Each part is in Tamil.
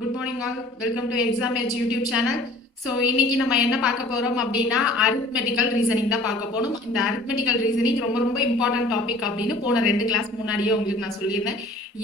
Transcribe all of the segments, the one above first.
Good morning all. Welcome to exam edge YouTube channel. So இன்னைக்கு நம்ம என்ன பார்க்க போறோம் அப்படின்னா அரித்மெட்டிக்கல் ரீசனிங் தான் பார்க்க போகணும். இந்த அரித்மெட்டிக்கல் ரீசனிங் ரொம்ப ரொம்ப இம்பார்ட்டன்ட் டாபிக் அப்படின்னு போன 2 கிளாஸ் முன்னாடியே உங்களுக்கு நான் சொல்லியிருந்தேன்.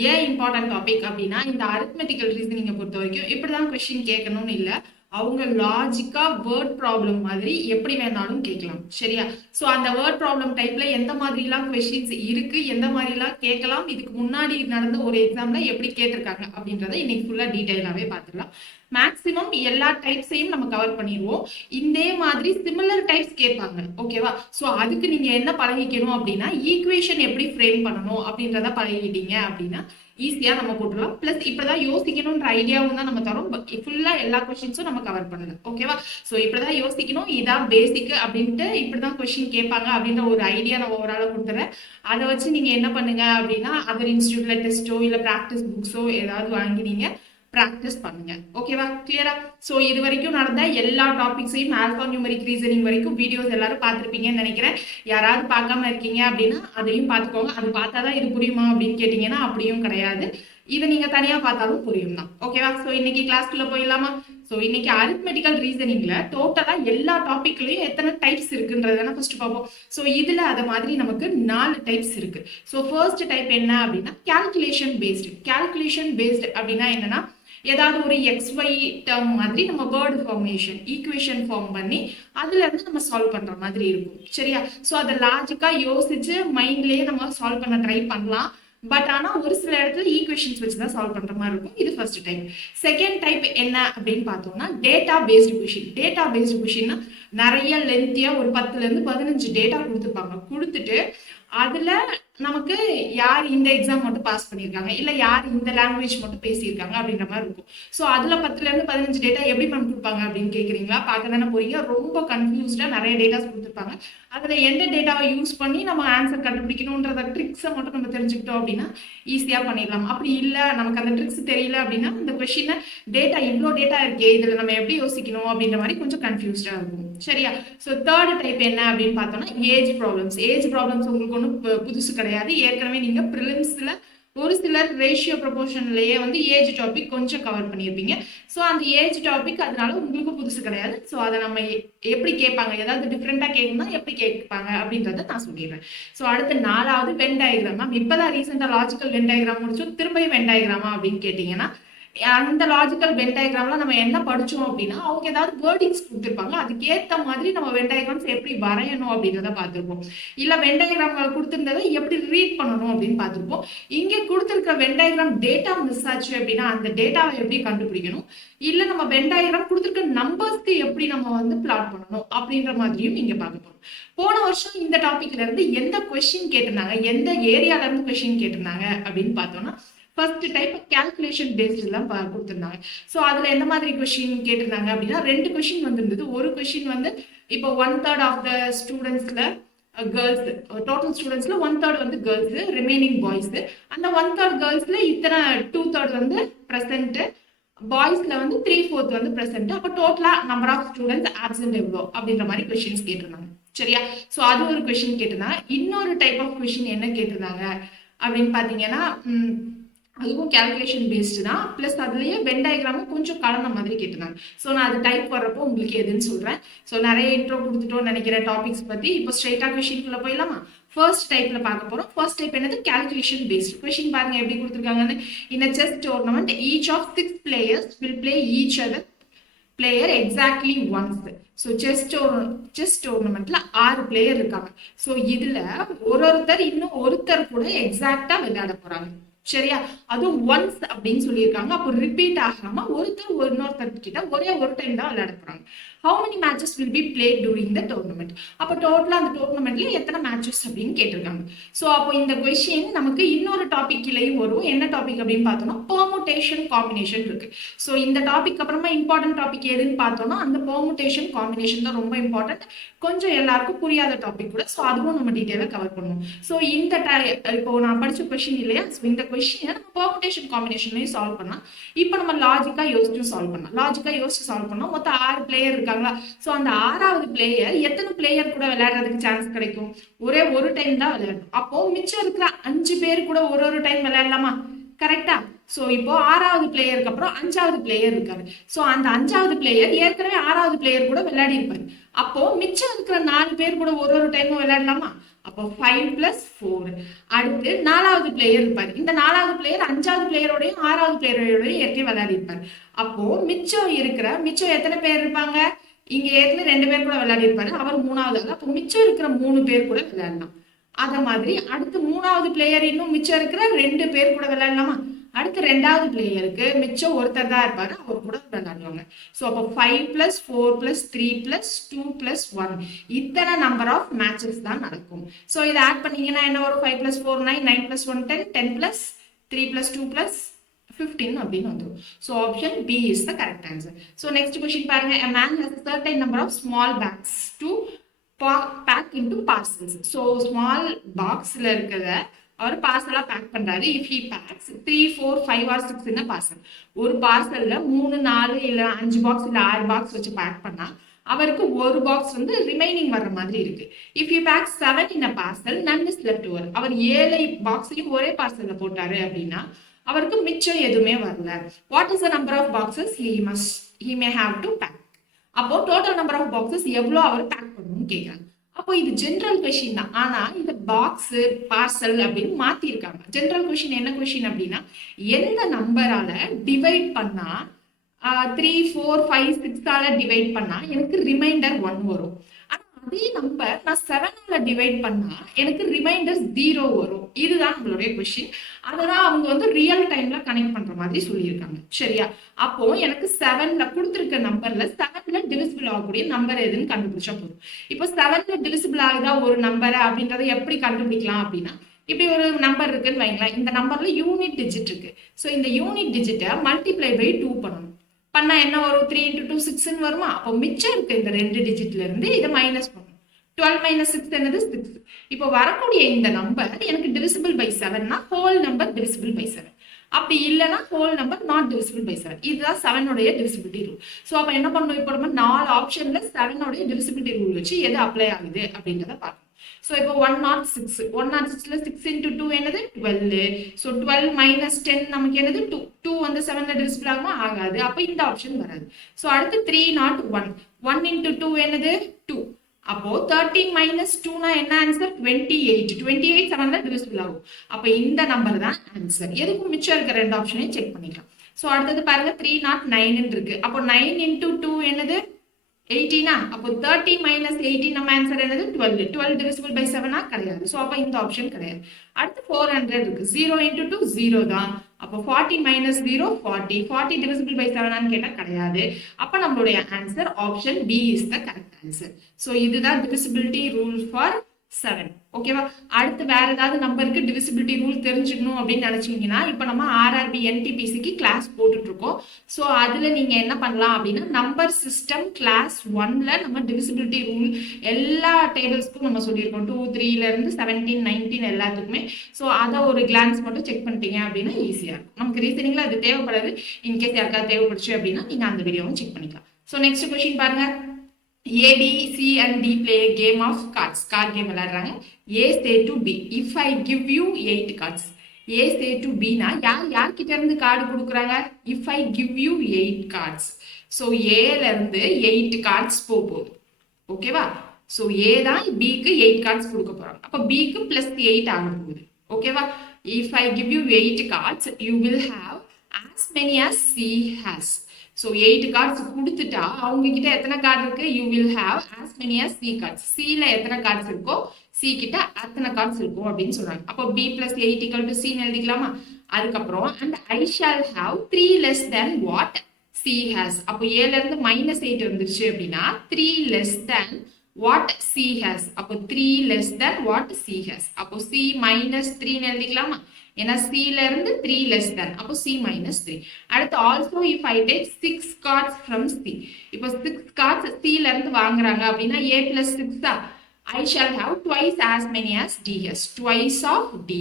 ஏன் இம்பார்ட்டன்ட் டாபிக் அப்படின்னா இந்த அரித்மெட்டிக்கல் ரீசனிங்கை பொறுத்த வரைக்கும் இப்படிதான் கொஸ்டின் கேட்கணும்னு இல்லை, அவங்க லாஜிக்கா வேர்ட் ப்ராப்ளம் மாதிரி எப்படி வேணாலும் கேட்கலாம். சரியா? ஸோ அந்த வேர்ட் ப்ராப்ளம் டைப்ல எந்த மாதிரிலாம் கொஸ்டின்ஸ் இருக்கு, எந்த மாதிரிலாம் கேட்கலாம், இதுக்கு முன்னாடி நடந்த ஒரு எக்ஸாம்ல எப்படி கேட்டிருக்காங்க அப்படின்றத இன்னைக்கு ஃபுல்லா டீடைலாவே பார்த்துடலாம். மேக்ஸிமம் எல்லா டைப்ஸையும் நம்ம கவர் பண்ணிடுவோம். இதே மாதிரி சிமிலர் டைப்ஸ் கேட்பாங்க. ஓகேவா? ஸோ அதுக்கு நீங்க என்ன பழகிக்கணும் அப்படின்னா ஈக்குவேஷன் எப்படி ஃப்ரேம் பண்ணணும் அப்படின்றத பழகிட்டீங்க அப்படின்னா ஈஸியா நம்ம போட்டுடலாம். பிளஸ் இப்படிதான் யோசிக்கணும்ன்ற ஐடியாவும் தான் நம்ம தரோம். ஃபுல்லா எல்லா கொஸ்டின்ஸும் நம்ம கவர் பண்ணல. ஓகேவா? ஸோ இப்படிதான் யோசிக்கணும், இதான் பேசிக் அப்படின்ட்டு இப்படிதான் கொஸ்டின் கேட்பாங்க அப்படின்ற ஒரு ஐடியா நான் ஓவரால கொடுத்துறேன். அதை வச்சு நீங்க என்ன பண்ணுங்க அப்படின்னா அதர் இன்ஸ்டியூட்ல டெஸ்ட்டோ இல்ல ப்ராக்டிஸ் புக்ஸோ ஏதாவது வாங்கி நீங்க ப்ராக்டிஸ் பண்ணுங்க. ஓகேவா? கிளியரா? ஸோ இது வரைக்கும் நடந்த எல்லா டாபிக்ஸையும் ஆல்பா நியூமரிக் ரீசனிங் வரைக்கும் வீடியோஸ் எல்லாரும் பார்த்துருப்பீங்கன்னு நினைக்கிறேன். யாராவது பார்க்காம இருக்கீங்க அப்படின்னா அதையும் பார்த்துக்கோங்க. அது பார்த்தாதான் இது புரியுமா அப்படின்னு கேட்டீங்கன்னா அப்படியும் கிடையாது, இதை நீங்க தனியா பார்த்தாலும் புரியும் தான். ஓகேவா? ஸோ இன்னைக்கு கிளாஸ்க்குள்ள போயிடலாமா? ஸோ இன்னைக்கு அரித்மெட்டிக்கல் ரீசனிங்ல டோட்டலா எல்லா டாபிக்லயும் எத்தனை டைப்ஸ் இருக்குன்றத ஃபர்ஸ்ட் பார்ப்போம். ஸோ இதுல அத மாதிரி நமக்கு 4 டைப்ஸ் இருக்கு. ஸோ ஃபர்ஸ்ட் டைப் என்ன அப்படின்னா கால்குலேஷன் பேஸ்டு. கால்குலேஷன் பேஸ்டு அப்படின்னா என்னன்னா ஏதாவது ஒரு XY டேர்ம் மாதிரி நம்ம வேர்டு ஃபார்மேஷன் ஈக்குவேஷன் ஃபார்ம் பண்ணி அதுல இருந்து நம்ம சால்வ் பண்ற மாதிரி இருக்கும். சரியா? ஸோ அதை லாஜிக்கா யோசிச்சு மைண்ட்லயே நம்ம சால்வ் பண்ண ட்ரை பண்ணலாம். பட் ஆனா ஒரு சில இடத்துல ஈக்குவேஷன்ஸ் வச்சு தான் சால்வ் பண்ற மாதிரி இருக்கும். இது ஃபர்ஸ்ட் டைப். செகண்ட் டைப் என்ன அப்படின்னு பார்த்தோம்னா data based question. Data based கொஷின்னா நிறைய லென்த்தியா ஒரு 10ல இருந்து 15 டேட்டா கொடுத்துருப்பாங்க. கொடுத்துட்டு அதுல நமக்கு யார் இந்த எக்ஸாம் மட்டும் பாஸ் பண்ணியிருக்காங்க, இல்ல யார் இந்த லாங்குவேஜ் மட்டும் பேசியிருக்காங்க அப்படின்ற மாதிரி இருக்கும். ஸோ அதுல 10ல இருந்து 15 டேட்டா எப்படி மேம் கொடுப்பாங்க அப்படின்னு கேட்குறீங்களா? பார்க்க தானே போறீங்க. ரொம்ப கன்ஃபியூஸ்டா நிறைய டேட்டாஸ் கொடுத்துருப்பாங்க. அதுல எந்த டேட்டாவை யூஸ் பண்ணி நம்ம ஆன்சர் கண்டுபிடிக்கணும்ன்றத ட்ரிக்ஸை மட்டும் நம்ம தெரிஞ்சுக்கிட்டோம் அப்படின்னா ஈஸியா பண்ணிடலாம். அப்படி இல்லை நமக்கு அந்த ட்ரிக்ஸ் தெரியல அப்படின்னா இந்த கொஸ்டினை டேட்டா இவ்வளோ டேட்டா இருக்கே இதுல நம்ம எப்படி யோசிக்கணும் அப்படின்ற மாதிரி கொஞ்சம் கன்ஃபியூஸ்டா இருக்கும். சரியா? ஸோ தேர்ட் டைப் என்ன அப்படின்னு பார்த்தோம்னா ஏஜ் ப்ராப்ளம்ஸ். ஏஜ் ப்ராப்ளம்ஸ் உங்களுக்கு ஒன்றும் புதுசு கிடையாது. ஏற்கனவே நீங்க ப்ரிலிம்ஸ்ல ஒரு சிலர் ரேஷியோ ப்ரொபோர்ஷன்லயே ஏஜ் டாபிக் கொஞ்சம் கவர் பண்ணியிருப்பீங்க. ஸோ அந்த ஏஜ் டாபிக் அதனால உங்களுக்கு புதுசு கிடையாது. ஸோ அதை நம்ம எப்படி கேட்பாங்க, ஏதாவது டிஃப்ரெண்டா கேட்கணும்னா எப்படி கேட்பாங்க அப்படின்றத நான் சொல்லிடுறேன். ஸோ அடுத்து 4வது வென் டயக்ராம். மேம் இப்பதான் ரீசெண்டா லாஜிக்கல் வென் டயக்ராம் முடிச்சோம், திரும்பியும் வென் டயக்ராமா அப்படின்னு கேட்டீங்கன்னா அந்த லாஜிக்கல் வென் டயக்ராம்ல நம்ம என்ன படிச்சோம் அப்படின்னா அவங்க ஏதாவது வேர்டிங்ஸ் கொடுத்துருப்பாங்க, அதுக்கேற்ற மாதிரி நம்ம வென் டயக்ராம்ஸ் எப்படி வரையணும் அப்படின்றத பார்த்துருப்போம். இல்ல வென் டயக்ராம் கொடுத்துருந்ததை எப்படி ரீட் பண்ணணும் அப்படின்னு பார்த்துருப்போம். இங்க கொடுத்துருக்க வென் டயக்ராம் டேட்டா மிஸ் ஆச்சு அப்படின்னா அந்த டேட்டாவை எப்படி கண்டுபிடிக்கணும், இல்ல நம்ம வென் டயக்ராம் கொடுத்துருக்க நம்பர்ஸ்க்கு எப்படி நம்ம பிளாட் பண்ணணும் அப்படின்ற மாதிரியும் இங்க பார்க்க போறோம். போன வருஷம் இந்த டாபிக்ல இருந்து எந்த கொஸ்டின் கேட்டிருந்தாங்க, எந்த ஏரியால இருந்து கொஸ்டின் கேட்டிருந்தாங்க அப்படின்னு பார்த்தோம்னா ஃபர்ஸ்ட் டைப் கால்குலேஷன் பேஸ்ட்லாம் கொடுத்துருந்தாங்க. ஸோ அதுல எந்த மாதிரி கொஸ்டின் கேட்டிருந்தாங்க அப்படின்னா 2 கொஸ்டின் வந்திருந்தது. ஒரு கொஸ்டின் இப்போ 1/3 ஆஃப் த ஸ்டூடெண்ட்ஸ்ல கேர்ள்ஸ், டோட்டல் ஸ்டூடெண்ட்ஸ்ல 1/3 கேர்ள்ஸ், ரிமைனிங் பாய்ஸ். அந்த 1/3 கேர்ள்ஸ்ல இத்தனை 2/3 பிரசன்ட், பாய்ஸ்ல 3/4 பிரசன்ட். அப்போ டோட்டலா நம்பர் ஆஃப் ஸ்டூடெண்ட்ஸ் ஆப்சென்ட் எவ்வளோ அப்படின்ற மாதிரி கொஸ்டின்ஸ் கேட்டிருந்தாங்க. சரியா? ஸோ அது ஒரு கொஸ்டின் கேட்டிருந்தாங்க. இன்னொரு டைப் ஆஃப் கொஸ்டின் என்ன கேட்டிருந்தாங்க அப்படின்னு பாத்தீங்கன்னா அதுவும் கால்குலேஷன் பேஸ்டு தான். பிளஸ் அதுலயே வென் டயக்ராமும் கொஞ்சம் கலந்த மாதிரி கேட்டிருந்தாங்க. ஸோ நான் அது டைப் வர்றப்போ உங்களுக்கு எதுன்னு சொல்றேன். ஸோ நிறைய இன்ட்ரோ கொடுத்துட்டோம்னு நினைக்கிற டாபிக்ஸ் பத்தி இப்போ ஸ்ட்ரைட்டா கொஸ்டின்குள்ள போயிடலாமா? ஃபர்ஸ்ட் டைப்ல பார்க்க போறோம். ஃபர்ஸ்ட் டைப் என்னது? Calculation based question. பாருங்க எப்படி கொடுத்துருக்காங்கன்னு. இன் a chess tournament each of 6 players will play each other player exactly once. So chess டோர்னமெண்ட்ல 6 பிளேயர் இருக்காங்க. ஸோ இதுல ஒருத்தர் இன்னும் ஒருத்தர் கூட எக்ஸாக்டா விளையாட போறாங்க. சரியா? அதுவும் ஒன்ஸ் அப்படின்னு சொல்லியிருக்காங்க. அப்போ ரிப்பீட் ஆகாம ஒருத்தர் இன்னொருத்தர் கிட்ட ஒரே ஒரு டைம் தான் விளையாட போறாங்க. How many matches will be played during the tournament? அப்போ டோட்டலா அந்த டோர்னமெண்ட்ல எத்தனை மேட்சஸ் அப்படின்னு கேட்டிருக்காங்க. ஸோ அப்போ இந்த கொஸ்டின் நமக்கு இன்னொரு டாபிக் கீழேயும் வரும். என்ன டாபிக் அப்படின்னு பார்த்தோம்னா பெர்முடேஷன் காம்பினேஷன் இருக்கு. ஸோ இந்த டாபிக் அப்புறமா இம்பார்ட்டன்ட் டாபிக் எதுன்னு பார்த்தோம்னா அந்த பெர்முடேஷன் காம்பினேஷன் தான் ரொம்ப இம்பார்ட்டன்ட். கொஞ்சம் எல்லாருக்கும் புரியாத டாபிக் கூட. ஸோ அதுவும் நம்ம டீட்டெயிலாக கவர் பண்ணுவோம். ஸோ இந்த இப்போ நான் படிச்ச கொஸ்டின் இல்லையா, ஸோ இந்த கொஸ்டினை நம்ம பெர்முடேஷன் காம்பினேஷன்லையும் சால்வ் பண்ணலாம். இப்போ நம்ம லாஜிக்கா யோசிச்சு சால்வ் பண்ணலாம். லாஜிக்கா யோசிச்சு சால்வ் பண்ணோம். மொத்தம் 6 பிளேயர் இருக்காங்களா? சோ அந்த 6வது பிளேயர் எத்தனை பிளேயர் கூட விளையாடுறதுக்கு சான்ஸ் கிடைக்கும்? ஒரே ஒரு டைம் தான் விளையாடணும். அப்போ மிச்சம் இருக்கிற 5 பேர் கூட ஒரு டைம் விளையாடலாமா? கரெக்டா? ஸோ இப்போ 6வது பிளேயருக்கு அப்புறம் 5வது பிளேயர் இருக்காரு. ஸோ அந்த 5வது பிளேயர் ஏற்கனவே 6வது பிளேயர் கூட விளையாடி இருப்பாரு. அப்போ மிச்சம் இருக்கிற 4 பேர் கூட ஒரு டைமும் விளையாடலாமா? அப்போ 5 + 4. அடுத்து 4வது பிளேயர் இருப்பாரு. இந்த 4வது பிளேயர் 5வது பிளேயரோடையும் 6வது பிளேயரோடையும் ஏற்கனவே விளையாடி இருப்பாரு. அப்போ மிச்சம் எத்தனை பேர் இருப்பாங்க? இங்க ஏற்கனவே 2 பேர் கூட விளையாடி இருப்பாரு. அவர் 3வது. அப்போ மிச்சம் இருக்கிற 3 பேர் கூட விளையாடலாம். அத மாதிரி அடுத்து 3வது பிளேயர் இன்னும் மிச்சம் இருக்கிற 2 பேர் கூட விளையாடலாமா? அடுத்து 2வது பிளேயருக்கு மிச்சம் ஒருத்தர் தான் இருப்பாரு. அவர் கூட விளையாடுவாங்க. ஸோ அப்போ 5 + 4 + 3 + 2 + 1 இத்தனை நம்பர் ஆஃப் மேட்சஸ் தான் நடக்கும். ஸோ இதை ஆட் பண்ணீங்கன்னா என்ன வரும்? 5 + 4 9, 9 + 1 10, 10 + 3 + 2 + 15 அப்படின்னு வந்துடும். So option B is the correct answer. So next question பாருங்க. A man has a certain number of small bags to pack into parcels. So small boxல இருக்கிறத அவர் பார்சலா பேக் பண்றாரு. If he packs 3, 4, 5 or 6 in a parcel. ஒரு பார்சல்ல 3, 4 இல்ல 5 பாக்ஸ் இல்ல 6 பாக்ஸ் வச்சு பேக் பண்ணா அவருக்கு ஒரு பாக்ஸ் வந்து ரிமைனிங் வர்ற மாதிரி இருக்கு. If he packs 7 in a parcel, none is left over. அவர் 7 பாக்ஸையும் ஒரே பார்சல்ல போட்டாரு அப்படின்னா அவருக்கு மிச்சம் எதுவுமே வரல. What is the number of boxes he may have to pack? அப்போ டோட்டல் நம்பர் ஆஃப் பாக்ஸஸ் எவ்வளோ அவர் பேக் பண்ணணும்னு கேட்குறாங்க. அப்போ இது ஜென்ரல் கொஸ்டின் தான். ஆனா இந்த பாக்ஸ் பார்சல் அப்படின்னு மாத்திருக்காங்க. ஜென்ரல் கொஸ்டின் என்ன கொஸ்டின் அப்படின்னா எந்த நம்பரால டிவைட் பண்ணா 3, 4, 5, 6 டிவைட் பண்ணா எனக்கு ரிமைண்டர் 1 வரும். ஆனா அதே நம்பர் நான் 7 டிவைட் பண்ணா எனக்கு ரிமைண்டர் 0 வரும். இதுதான் நம்மளுடைய கொஸ்டின். அததான் அவங்க வந்து ரியல் டைம்ல கனெக்ட் பண்ற மாதிரி சொல்லியிருக்காங்க. சரியா? அப்போ எனக்கு 7ல கொடுத்துருக்க நம்பர்ல 7ல டிவிசிபிள் ஆகக்கூடிய நம்பர் எதுன்னு கண்டுபிடிச்சா போதும். இப்போ 7ல டிவிசிபிள் ஆகுதா ஒரு நம்பர் அப்படின்றத எப்படி கண்டுபிடிக்கலாம் அப்படின்னா இப்படி ஒரு நம்பர் இருக்குன்னு வைங்களேன். இந்த நம்பர்ல யூனிட் டிஜிட் இருக்கு. ஸோ இந்த யூனிட் டிஜிட்டை மல்டிப்ளை பை 2 பண்ணணும். பண்ணா என்ன வரும்? 3 × 2 6ன்னு வருமா? அப்போ மிச்சம் இருக்கு இந்த 2 டிஜிட்ல இருந்து இதை மைனஸ் பண்ணணும். 12 - 6 என்னது? 6. இப்போ வரக்கூடிய இந்த நம்பர் எனக்கு டிவிசிபிள் பை 7னா ஹோல் நம்பர் டிவிசிபிள் பை 7. அப்படி இல்லைன்னா whole number not divisible by 7. இதுதான் 7உடைய டிவிசிபிலிட்டி ரூல். ஸோ அப்போ என்ன பண்ணணும்? இப்போ நம்ம 4 ஆப்ஷன்ல 7உடைய டிவிசிபிலிட்டி ரூல் வச்சு எது அப்ளை ஆகுது அப்படின்றத பார்க்கணும். ஸோ இப்போ 106. 106ல 6 × 2 என்னது? 12. ஸோ 12 - 10 நமக்கு என்னது? 2. 2 வந்து 7ல டிவிசிபிள் ஆகுமா? ஆகாது. அப்போ இந்த ஆப்ஷன் வராது. ஸோ அடுத்து 301. 1 × 2 என்னது? 2. அப்போ 13 - 2னா என்ன ஆன்சர்? 28. 28 7ல டிவிசிபிள் ஆகும். அப்போ இந்த நம்பர் தான் ஆன்சர். எதுக்கும் மிச்சம் இருக்க 2 ஆப்ஷனையும் செக் பண்ணிக்கலாம். ஸோ அடுத்தது பாருங்க 309 இருக்கு. அப்போ 9 × 2 என்னது? 18. அப்போ 13 - 18 நம்ம ஆன்சர் என்னது? 12. 12 டிவிசிபிள் பை 7 கிடையாது. ஸோ அப்போ இந்த ஆப்ஷன் கிடையாது. அடுத்து 400 இருக்கு. 0 × 2 0 தான். அப்போ 40 - 0 40. 40 டிவிசிபிள் பை 7 கேட்டா கிடையாது. அப்போ நம்மளுடைய answer option B is the correct answer. So இதுதான் டிவிசிபிலிட்டி ரூல் ஃபார் 7. ஓகேவா? அடுத்து வேற ஏதாவது நம்பருக்கு டிவிசிபிலிட்டி ரூல் தெரிஞ்சுக்கணும் அப்படின்னு நினைச்சீங்கன்னா இப்போ நம்ம RRB NTPCக்கு கிளாஸ் போட்டுட்டு இருக்கோம். ஸோ அதுல நீங்க என்ன பண்ணலாம் அப்படின்னா நம்பர் சிஸ்டம் கிளாஸ் 1ல நம்ம டிவிசிபிலிட்டி ரூல் எல்லா டேபிள்ஸ்க்கும் நம்ம சொல்லியிருக்கோம். 2, 3ல இருந்து 17, 19 எல்லாத்துக்குமே. ஸோ அதை ஒரு கிளான்ஸ் மட்டும் செக் பண்ணிட்டீங்க அப்படின்னா ஈஸியா இருக்கும். நமக்கு ரீசனிங்ல அது தேவைப்படாது. இன்கேஸ் யாருக்காவது தேவைப்படுச்சு அப்படின்னா நீங்க அந்த வீடியோவும் செக் பண்ணிக்கலாம். ஸோ நெக்ஸ்ட் கொஸ்டின் பாருங்க. A, B, C and D play a game of cards. Card game விளையாடுறாங்க. A say to B, if I give you 8 cards. A say to B னா யார்கிட்ட இருந்து கார்டு கொடுக்குறாங்க? If I give you 8 cards. So Aல இருந்து 8 cards போகுது. ஓகேவா? So A தான் Bக்கு 8 cards கொடுக்க போறாங்க. அப்ப Bக்கு +8 ஆக போகுது. ஓகேவா? If I give you 8 cards, you will have as many as C has. So 8 cards கொடுத்துட்டா அவங்க கிட்ட எத்தனை கார்டு இருக்கு? You will have as many as C cards. சில எத்தனை கார்ட்ஸ் இருக்கோ சி கிட்ட அத்தனை கார்ட்ஸ் இருக்கும் அப்படின்னு சொல்றாங்க. அப்போ B + 8 = C எழுதிக்கலாமா? அதுக்கப்புறம் and I shall have 3 less than what C has. அப்போ ஏல இருந்து -8 வந்துருச்சு அப்படின்னா 3 less than what C has. அப்போ 3 less than what C has. அப்போ C -3 எழுதிக்கலாமா? ஏன்னா Cல இருந்து 3 less than. அப்போ C -3. அடுத்து also if I take 6 cards from C. இப்போ 6 cards Cல இருந்து வாங்குறாங்க அப்படின்னா A + 6 I shall have twice as many as D has. Twice of D.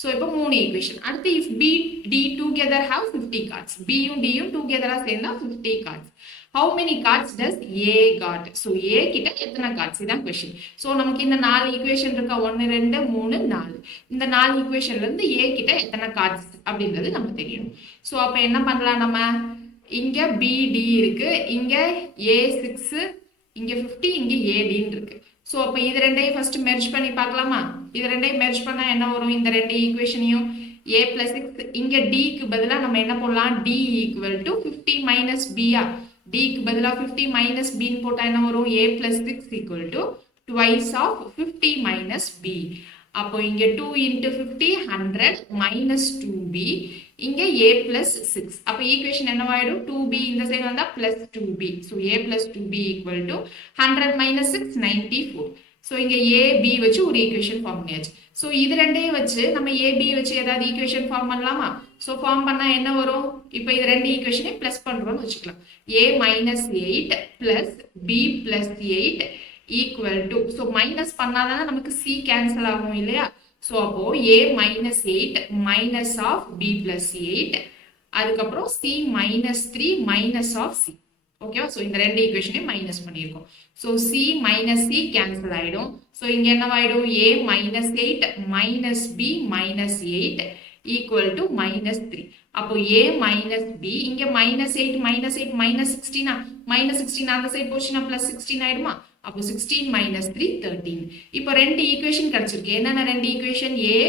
So இப்போ 3 equation. அடுத்து if B, D together have 50 cards. B யும் D யும் together சேர்ந்தா 50 cards. How many cards does A got? So A கிட்ட எத்தனை cards? இதான் question. So நமக்கு இந்த 4 equation இருக்கா? 1, 2, 3, 4. இந்த 4 equationல இருந்து A கிட்ட எத்தனை cards அப்படின்றது நம்ம தெரியணும். ஸோ அப்போ என்ன பண்ணலாம், நம்ம இங்கே பிடி இருக்கு, இங்கே A6, இங்கே 50, இங்கே ஏடின்னு இருக்கு. ஸோ அப்போ இது ரெண்டையும் ஃபர்ஸ்ட் மெர்ஜ் பண்ணி பார்க்கலாமா? இது ரெண்டையும் மெர்ஜ் பண்ணால் என்ன வரும்? இந்த ரெண்டு ஈக்குவேஷனையும் a plus 6, இங்கே டிக்கு பதிலாக நம்ம என்ன போடலாம்? d ஈக்குவல் டு 50 மைனஸ் பியா, டிக்கு பதிலாக 50 மைனஸ் பின்னு போட்டால் என்ன வரும்? a plus 6 equal to twice of 50 minus b. அப்போ இங்கே 2 into 50 100 minus 2b, இங்கே a plus 6. அப்போ ஈக்குவேஷன் என்னவாயிடும்? 2b இந்த சைடு வந்தா plus 2b. So a plus 2b equal to 100 minus 6 94. So இங்கே a b வச்சு ஒரு ஈக்குவேஷன் ஃபார்ம் பண்ணியாச்சு. ஸோ இது ரெண்டையும் வச்சு நம்ம a b வச்சு ஏதாவது ஈக்குவேஷன் ஃபார்ம் பண்ணலாமா? ஸோ ஃபார்ம் பண்ணால் என்ன வரும்? இப்போ இது ரெண்டு ஈக்குவேஷனையும் ப்ளஸ் பண்ணுறோம்னு வச்சுக்கலாம். a minus 8 plus b plus 8 equal to, so minus பண்ணாதானே நமக்கு c cancel ஆகும் இல்லையா? so அப்போ a minus 8 minus of b plus 8, அதுக்கப்புறம் c minus 3 minus of c. ஓகேவா? so இந்த ரெண்டு ஈக்குவேஷனையும் மைனஸ் பண்ணியிருக்கோம். so c minus c cancel ஆயிடும். so இங்க என்னவாயிடும்? a minus 8 minus b minus 8 equal to minus 3. அப்போ a minus b, இங்க minus 8 minus 8 minus 16, minus 16 அந்த சைடு போச்சுன்னா plus 16 ஆயிடுமா? அப்போ 16 minus 3 13. இப்போ ரெண்டு ஈக்குவேஷன் கிடைச்சிருக்கு. என்னென்ன ரெண்டு equation? a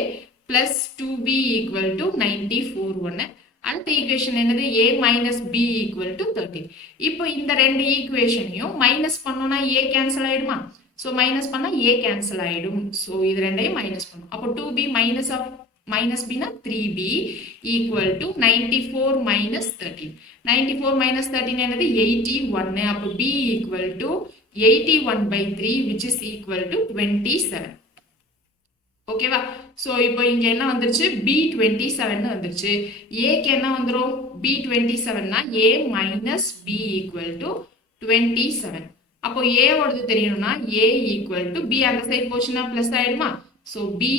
plus 2b equal to 94 ஒன்று. அடுத்த ஈக்குவேஷன் என்னது? a minus b equal to 13. இப்போ இந்த ரெண்டு ஈக்குவேஷனையும் மைனஸ் பண்ணோம்னா a கேன்சல் ஆயிடுமா? ஸோ மைனஸ் பண்ணால் a கேன்சல் ஆயிடும். ஸோ இது ரெண்டையும் மைனஸ் பண்ணும். அப்போ 2b minus of minus b na 3b equal to 94 minus 13. 94 minus 13 என்னது? 81. அப்போ b equal to 81 by 3 which is equal to 27. ஓகேவா? ஸோ இப்போ இங்கே என்ன வந்துருச்சு? B27 வந்துருச்சு. ஏக்கு என்ன வந்துடும்? B27னா a minus b equal to 27. அப்போ a ஓடது தெரியணும்னா a equal to b அந்த சைடு போச்சுன்னா ப்ளஸ் ஆயிடுமா? ஸோ b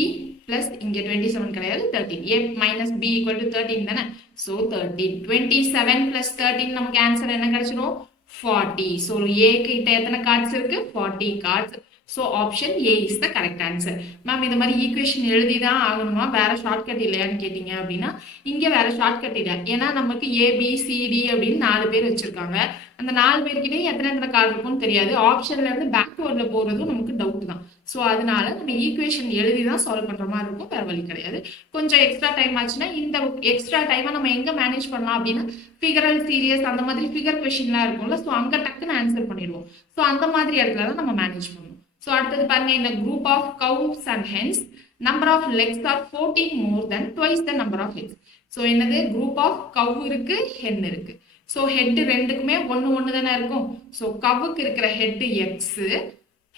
plus இங்கே 27 கிடையாது 13. a minus b equal to 13 தானே? ஸோ 13. 27 plus 13 நமக்கு ஆன்சர் என்ன கிடைச்சிடும்? 40. So A கிட்ட எத்தனை கார்ட்ஸ் இருக்கு? 40 cards. So option A is the correct answer. Ma'am இந்த மாதிரி ஈக்குவேஷன் எழுதி தான் ஆகணுமா? வேற ஷார்ட்கட் இல்லையான்னு கேட்டீங்க அப்படின்னா இங்கே வேற ஷார்ட்கட் இல்லை. ஏன்னா நமக்கு ABCD அப்படின்னு 4 பேர் வச்சிருக்காங்க. அந்த 4 பேர்கிட்டையும் எத்தனை கார்டு இருக்கும்னு தெரியாது. ஆப்ஷன்ல இருந்து பேக்வேர்டில் போகிறதும் நமக்கு டவுட் தான். ஸோ அதனால நம்ம ஈக்குவேஷன் எழுதி தான் சால்வ் பண்ணுற மாதிரி இருக்கும். வேற வழி கிடையாது. கொஞ்சம் எக்ஸ்ட்ரா டைம் ஆச்சுன்னா இந்த எக்ஸ்ட்ரா டைமை நம்ம எங்கே மேனேஜ் பண்ணலாம் அப்படின்னா ஃபிகரல் சீரியஸ் அந்த மாதிரி ஃபிகர் கொஷின்லாம் இருக்கும்ல. ஸோ அங்கே டக்குன்னு ஆன்சர் பண்ணிடுவோம். ஸோ அந்த மாதிரி இடத்துல தான் நம்ம மேனேஜ் பண்ணுவோம். ஸோ அடுத்தது பாருங்க, இந்த group of cows and hens number of legs are 14 more than twice the number of heads. So என்னது? குரூப் ஆஃப் கவ் இருக்கு, ஹென் இருக்கு. ஸோ ஹெட் ரெண்டுக்குமே ஒன்று தானே இருக்கும். ஸோ கவ்வுக்கு இருக்கிற ஹெட் எக்ஸ்,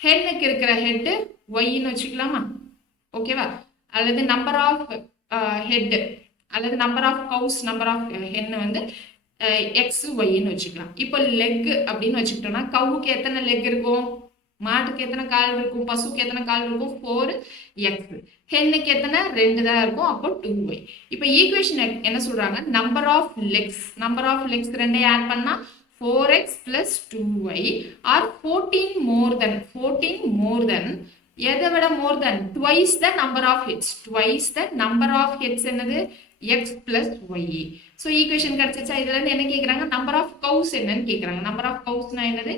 ஹென்னுக்கு இருக்கிற ஹெட் ஒய்ன்னு வச்சுக்கலாமா? ஓகேவா? அல்லது நம்பர் ஆஃப் ஹெட் அல்லது number of cows number of hen வந்து எக்ஸ் ஒய்ன்னு வச்சுக்கலாம். இப்போ லெக் அப்படின்னு வச்சுக்கிட்டோம்னா கவுக்கு எத்தனை லெக் இருக்கும்? மாட்டுக்கு எத்தனை கால் இருக்கும்? பசுக்கு எத்தனை கால் இருக்கும்? 4x. ஹென்னுக்கு எத்தனை? 2 தான் இருக்கும். அப்போ 2y. இப்போ ஈக்குவேஷன் என்ன சொல்றாங்க? Number of legs, number of legs ரெண்டையும் ஆட் பண்ணா 4x plus 2y or 14 more than எதை விட more than twice the number of heads. twice the number of heads என்னது? x plus y. So equation கிடைச்சிச்சா? இதுல இருந்து என்ன கேட்குறாங்க? நம்பர் ஆஃப் கவுஸ் என்னன்னு கேட்குறாங்க. நம்பர் ஆஃப் கவுஸ்னா என்னது?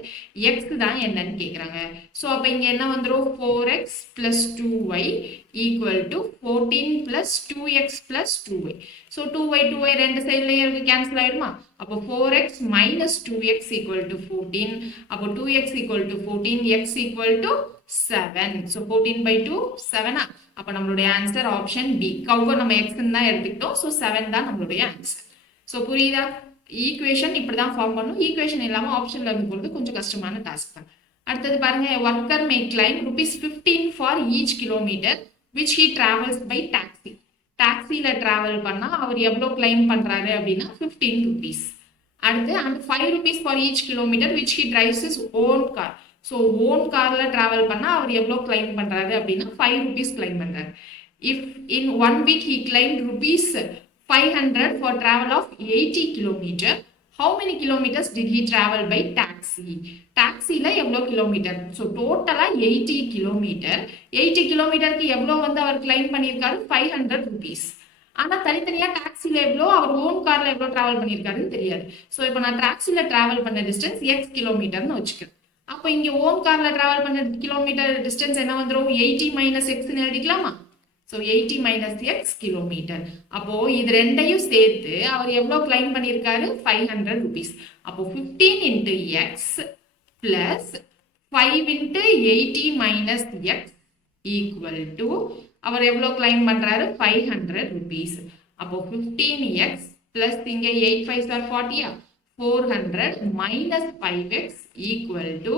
எக்ஸ் தான் என்னன்னு கேட்குறாங்க. ஸோ அப்போ இங்கே என்ன வந்துடும்? 4x plus 2y equal to 14 plus 2x plus 2y. So 2y ரெண்டு சைட்லேயும் இருக்கு, கேன்சல் ஆயிடுமா? அப்போ 4x minus 2x equal to 14. அப்போ 2x equal to 14, x equal to 7. So 14 by 2 7. அப்போ நம்மளுடைய ஆன்சர் ஆப்ஷன் பி. கவ்வை நம்ம எக்ஸ்ன்னு தான் எடுத்துக்கிட்டோம். ஸோ 7 தான் நம்மளுடைய ஆன்சர். ஸோ புரியுதா? ஈக்குவேஷன் இப்படி தான் ஃபார்ம் பண்ணும். ஈக்குவேஷன் இல்லாமல் ஆப்ஷனில் இருந்து போகிறது கொஞ்சம் கஷ்டமான டாஸ்க் தான். அடுத்தது பாருங்க, worker may claim ₹15 for each kilometre which he travels by taxi. டாக்ஸியில் ட்ராவல் பண்ணால் அவர் எவ்வளோ கிளைம் பண்ணுறாரு அப்படின்னா ₹15. அடுத்து and ₹5 for each kilometre which he drives his own car. So own காரில் ட்ராவல் பண்ணால் அவர் எவ்வளோ கிளைம் பண்ணுறாரு அப்படின்னா ₹5 கிளைம் பண்ணுறாரு. If in 1 week he claimed ₹500 for travel of 80 kilometer, how many kilometers did he travel by taxi? டாக்ஸியில் எவ்வளோ கிலோமீட்டர்? ஸோ டோட்டலாக 80 கிலோமீட்டர். 80 கிலோமீட்டருக்கு எவ்வளோ வந்து அவர் கிளைம் பண்ணியிருக்காரு? ₹500. ஆனா தனித்தனியா டாக்ஸில எவ்வளோ, அவர் ஓன் கார்ல எவ்வளோ டிராவல் பண்ணியிருக்காருன்னு தெரியாது. ஸோ இப்போ நான் டாக்ஸில டிராவல் பண்ண டிஸ்டன்ஸ் எக்ஸ் கிலோமீட்டர்னு வச்சுக்கிறேன். அப்போ இங்க ஓன் கார்ல டிராவல் பண்ண கிலோமீட்டர் டிஸ்டன்ஸ் என்ன வந்துடும், 80 மைனஸ் எக்ஸ்ன்னு எழுதிக்கலாமா? So 80 minus x kilometre. அப்போ இது ரெண்டையும் சேர்த்து அவர் எவ்வளோ கிளைம் பண்ணியிருக்காரு, 500 rupees. அப்போ 15 into X plus 5 into 80 minus x equal to அவர் எவ்வளோ கிளைம் பண்றாரு, 500 rupees. அப்போ 15x plus இங்க 8 5s are 40, 400 minus 5x equal to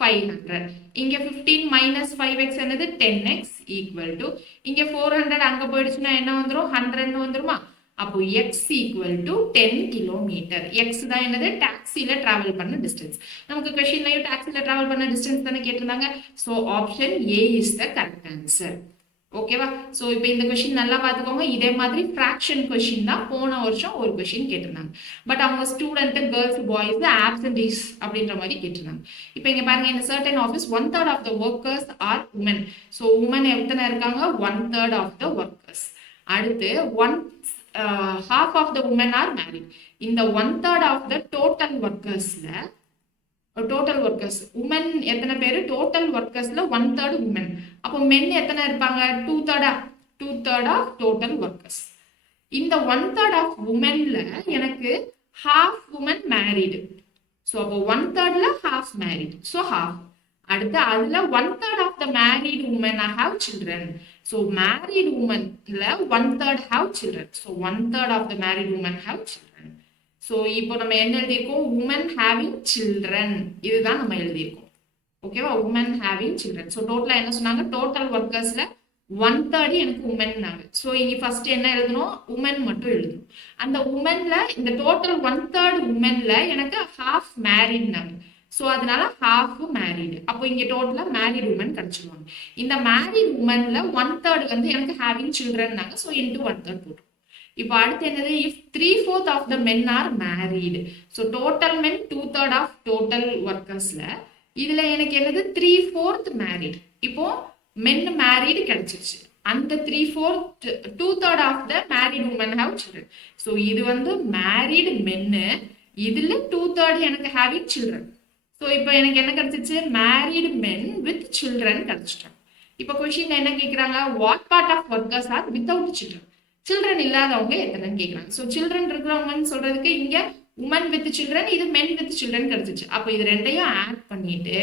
500. இங்க 15 minus 5x என்னது 10x equal to இங்க 400 அங்க போயிடுச்சுன்னா என்ன வந்துரும், 100 வந்துருமா? அப்போ x equal to 10 kilometre. x தான் என்னது, டாக்ஸில டிராவல் பண்ண டிஸ்டன்ஸ். நமக்கு क्वेश्चनலயும் டாக்ஸில டிராவல் பண்ண டிஸ்டன்ஸ் தானே கேட்டிருந்தாங்க. So option A is the correct answer. ஓகேவா? சோ இப்போ இந்த क्वेश्चन நல்லா பாத்துக்கோங்க. இதே மாதிரி ஃபிராக்ஷன் क्वेश्चन தான் போன வருஷம் ஒரு क्वेश्चन கேட்டிருந்தாங்க. பட் அவங்க ஸ்டூடெண்ட் கேர்ள்ஸ் பாய்ஸ் ஆப்சென்டீஸ் அப்படின்ற மாதிரி கேட்டிருந்தாங்க. இப்போ இங்க பாருங்க, in a certain office 1/3 of the workers are women. So women எத்தனை இருக்காங்க, 1/3 of the workers. அடுத்து half of the women are married. இந்த 1/3 of the total workersல டோட்டல் ஒர்க்கர்ஸ் உமன் எத்தனை பேர், டோட்டல் ஒர்க்கர்ஸ்ல 1/3 உமன். அப்போ மென் எத்தனை இருப்பாங்க, 2/3 ஆஃப் டோட்டல் ஒர்க்கர்ஸ். இந்த 1/3 ஆஃப் உமன்ல எனக்கு ஹாஃப் உமன் மேரிடு. ஸோ அப்போ 1/3ல ஹாஃப் மேரிட், ஸோ ஹாஃப். அடுத்து அதுல 1/3 of the married women have children. So married உமன்ல 1/3 have children. So 1/3 of the married women have children. So இப்போ நம்ம என்ன எழுதியிருக்கோம், உமன் ஹேவிங் சில்ட்ரன், இதுதான் நம்ம எழுதியிருக்கோம். ஓகேவா, உமன் ஹேவிங் சில்ட்ரன். ஸோ டோட்டலா என்ன சொன்னாங்க, டோட்டல் ஒர்க்கர்ஸ்ல 1/3 எனக்கு உமன்னாங்க. ஸோ இங்க ஃபர்ஸ்ட் என்ன எழுதணும், உமன் மட்டும் எழுதணும். அந்த உமன்ல இந்த டோட்டல் 1/3 உமன்ல எனக்கு ஹாஃப் மேரிட்னாங்க. ஸோ அதனால ஹாஃப் மேரிடு. அப்போ இங்க டோட்டலா மேரிட் உமன் கிடைச்சிருவாங்க. இந்த மேரிட் உமன்ல 1/3 வந்து எனக்கு ஹேவிங் சில்ட்ரன்னாங்க. ஸோ இன்டூ 1/3 போட்டு. இப்போ அடுத்து என்னது, if 3/4 of the men are married. So total men 2/3 of total ஒர்க்கர்ஸ்ல இதுல எனக்கு என்னது 3/4 மேரிட். இப்போ மென் மேரிடு கிடைச்சிருச்சு. அந்த 3/4 2/3 of the married women have children. So இது வந்து மேரிடு மென்னு, இதுல 2/3 எனக்கு ஹேவிங் சில்ட்ரன். ஸோ இப்போ எனக்கு என்ன கிடைச்சிச்சு, மேரிடு மென் வித் சில்ட்ரன் கிடைச்சிட்டாங்க. இப்போ கொஸ்டின் என்ன கேட்குறாங்க, what part of workers are without children. Children இல்லாதவங்க எத்தனைன்னு கேட்குறாங்க. ஸோ சில்ட்ரன் இருக்கிறவங்கன்னு சொல்றதுக்கு இங்க உமன் வித் சில்ட்ரன், இது மென் வித் சில்ட்ரன் கிடைச்சிச்சு. அப்போ இது ரெண்டையும் ஆட் பண்ணிட்டு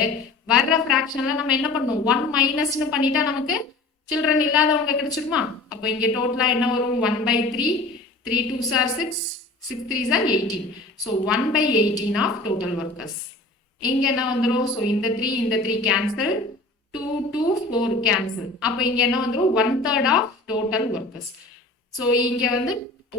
வர்ற ஃப்ராக்ஷன்ல நம்ம என்ன பண்ணணும், 1 மைனஸ்னு பண்ணிட்டா நமக்கு சில்ட்ரன் இல்லாதவங்க கிடைச்சிருமா? அப்போ இங்க டோட்டலா என்ன வரும், 1/3, 3 2s are 6, 6 3s are 18. So 1/18 of total workers. இங்க என்ன வந்துடும், ஸோ இந்த 3 கேன்சல், 2 2 4 கேன்சல். அப்போ இங்க என்ன வந்துடும், 1/3 ஆஃப் டோட்டல் ஒர்க்கர்ஸ். ஸோ இங்க வந்து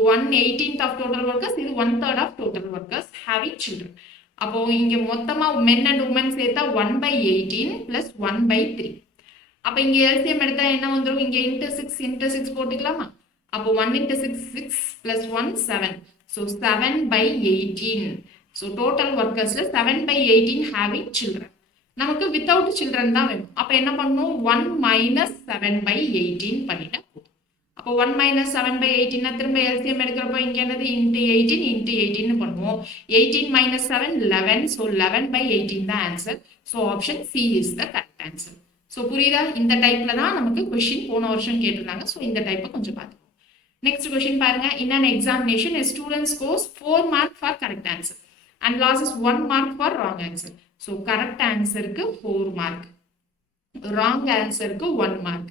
1/18 ஆஃப் டோட்டல் ஒர்க்கர்ஸ், இது 1/3 of total workers having children. அப்போ இங்க மொத்தமா மென் அண்ட் உமன் சேர்த்தா 1/18 பிளஸ் 1/3. அப்போ இங்க எல்சிஎம் எடுத்தா என்ன வந்துடும், இங்க இன்ட்டு 6 போட்டுக்கலாமா? அப்போ 1 into 6 6 plus 1 7. So 7/18. So total ஒர்க்கர்ஸ்ல 7/18 ஹேவிங் சில்ட்ரன். நமக்கு வித்தவுட் சில்ட்ரன் தான் வேணும். அப்போ என்ன பண்ணணும், 1 minus 7/18 பண்ணிட்டா போதும். அப்போ 1 minus 7/18 திரும்ப எல்சிஎம் எடுக்கிறப்போ இங்க என்னது, இன்ட்டு 18 பண்ணுவோம். 18 minus 7 11. ஸோ 11/18 தான் answer. So option C is the correct answer. So புரியுதா, இந்த டைப்ல தான் நமக்கு கொஸ்டின் போன வருஷம் கேட்டிருந்தாங்க. ஸோ இந்த டைப்பை கொஞ்சம் பார்த்துக்கோங்க. நெக்ஸ்ட் கொஸ்டின் பாருங்க, in an examination a student scores 4 mark for correct answer and loses 1 mark for wrong answer. So correct answer க்கு 4 mark, wrong answer க்கு 1 mark.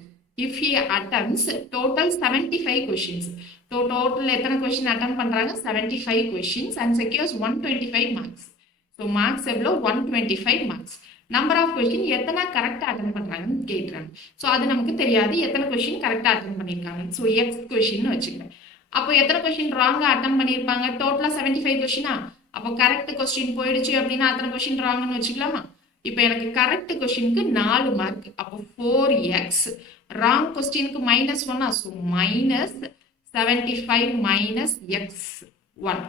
If he attempts total 75 questions. So total எத்தனை question attempt பண்றாங்க, 75 questions and secures 125 marks. So marks எவ்வளோ, 125 marks. நம்பர் ஆஃப் கொஸ்டின் எத்தனை கரெக்டாக அட்டன் பண்ணுறாங்கன்னு கேட்குறாங்க. ஸோ அது நமக்கு தெரியாது, எத்தனை கொஸ்டின் கரெக்டாக அட்டன் பண்ணியிருக்காங்க. ஸோ எக்ஸ் கொஸ்டின் வச்சுக்கிறேன். அப்போ எத்தனை கொஸ்டின் ராங்காக அட்டன் பண்ணியிருப்பாங்க, டோட்டலாக 75 கொஸ்டினா. அப்போ கரெக்ட் கொஸ்டின் போயிடுச்சு அப்படின்னா அத்தனை கொஸ்டின் ராங்னு வச்சுக்கலாமா? இப்போ எனக்கு கரெக்ட் கொஸ்டினுக்கு 4 மார்க். அப்போ 4x, ராங் கொஸ்டினுக்கு -1, so -75 minus x1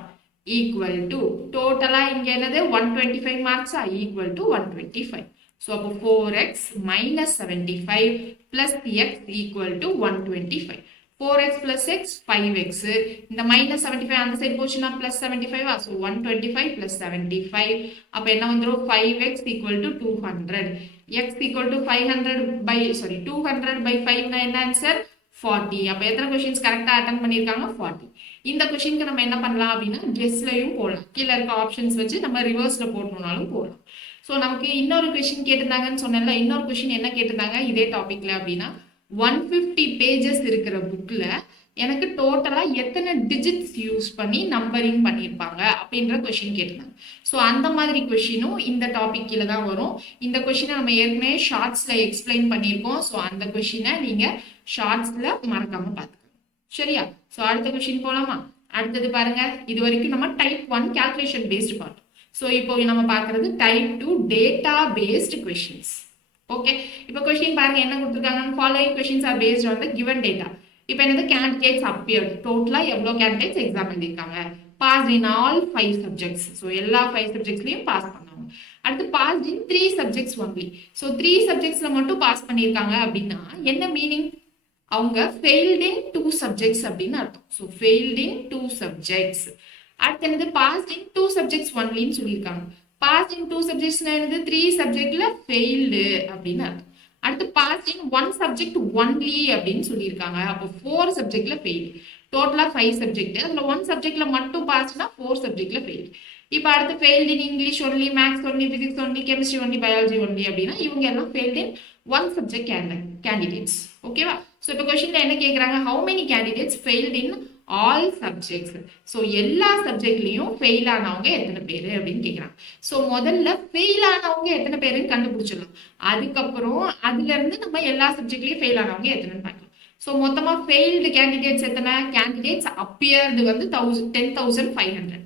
equal to டோட்டலா இங்க என்னது 125 மார்க்ஸா, equal to 125. ஸோ அப்போ 4x minus 75 plus x equal to 125. 4x plus x 5x. இந்த minus 75 அந்த சைடு போச்சுன்னா plus 75 so 125 plus 75 அப்ப என்ன வந்துரும் 5x equal to 200 x equal to 200 by 5 னா என்ன ஆன்சர் 40. அப்ப எத்தனை क्वेश्चंस கரெக்ட்டா அட்டெண்ட் பண்ணிருக்காங்க 40. இந்த क्वेश्चनக்கு நம்ம என்ன பண்ணலாம் அப்படினா கெஸ்லயும் போடலாம். கீழ இருக்க ஆப்ஷன்ஸ் வச்சு நம்ம ரிவர்ஸ்ல போடணும்னாலும் போடலாம். சோ நமக்கு இன்னொரு क्वेश्चन கேட்டிருந்தாங்கன்னு சொன்னேன்ல, இன்னொரு क्वेश्चन என்ன கேட்டிருந்தாங்க இதே டாபிக்ல அப்படினா 150 பேजेस இருக்கிற புக்ல எனக்கு டோட்டலா எத்தனை டிஜிட்ஸ் யூஸ் பண்ணி நம்பரிங் பண்ணிருப்பாங்க அப்படின்ற क्वेश्चन கேட்டிருந்தாங்க. சோ அந்த மாதிரி क्वेश्चनனும் இந்த டாபிக் கீழ தான் வரும். இந்த क्वेश्चனை நம்ம ஏற்கனவே ஷார்ட்ஸ்ல எக்ஸ்பிளைன் பண்ணிருக்கோம். சோ அந்த क्वेश्चனை நீங்க ஷார்ட்ஸ்ல மறக்காம பாத்துக்கோங்க. சரியா? சோ அடுத்த क्वेश्चन போலாமா? அடுத்து பாருங்க, இது வரைக்கும் நம்ம டைப் 1 கால்குலேஷன் பேஸ்ட் பார்த்தோம். சோ இப்போ நம்ம பார்க்கிறது type 2 data paste questions. Okay, இப்போ क्वेश्चन பாருங்க என்ன கொடுத்திருக்காங்க. following questions are based on the given data. இப்போ என்னது candidates appeared. டோட்டலா எவ்வளவு candidates எக்ஸாம் எழுதிருக்காங்க. passed in all 5 subjects. So எல்லா 5 சப்ஜெக்ட்ஸ்லயும் பாஸ் பண்ணாங்க. அடுத்து passed in 3 subjects only. So 3 சப்ஜெக்ட்ஸ்ல மட்டும் பாஸ் பண்ணிருக்காங்க அப்படினா என்ன மீனிங்? அவங்க failed in 2 subjects அப்படினு அர்த்தம். So failed in 2 subjects. அடுத்து என்னது passed in 2 subjects only ன்னு சொல்லிருக்காங்க. passed in 2 subjects னா என்னது 3 சப்ஜெக்ட்ல failed அப்படினு அர்த்தம். அடுத்து passed in 1 subject only அப்படினு சொல்லிருக்காங்க. அப்போ 4 சப்ஜெக்ட்ல failed. டோட்டலா 5 சப்ஜெக்ட். அதுல 1 சப்ஜெக்ட்ல மட்டும் பாஸ்னா 4 சப்ஜெக்ட்ல failed. இப்போ அடுத்து failed in English only, Maths only, Physics only, Chemistry only, Biology only அப்படினா இவங்க எல்லாம் failed in 1 subject candidates. ஓகேவா? சோ இப்போ क्वेश्चनல என்ன கேக்குறாங்க? How many candidates failed in all subjects? So எல்லா சப்ஜெக்ட்லயும் ஃபெயில் ஆனவங்க எத்தனை பேர் அப்படினு கேக்குறாங்க. சோ முதல்ல ஃபெயில் ஆனவங்க எத்தனை பேருன்னு கண்டுபிடிச்சிடலாம். அதுக்கு அப்புறம் அதுல இருந்து நம்ம எல்லா சப்ஜெக்ட்லயும் ஃபெயில் ஆனவங்க எத்தனைன்னு பார்க்கலாம். சோ மொத்தமா failed candidates எத்தனை? candidates appeared வந்து 10500.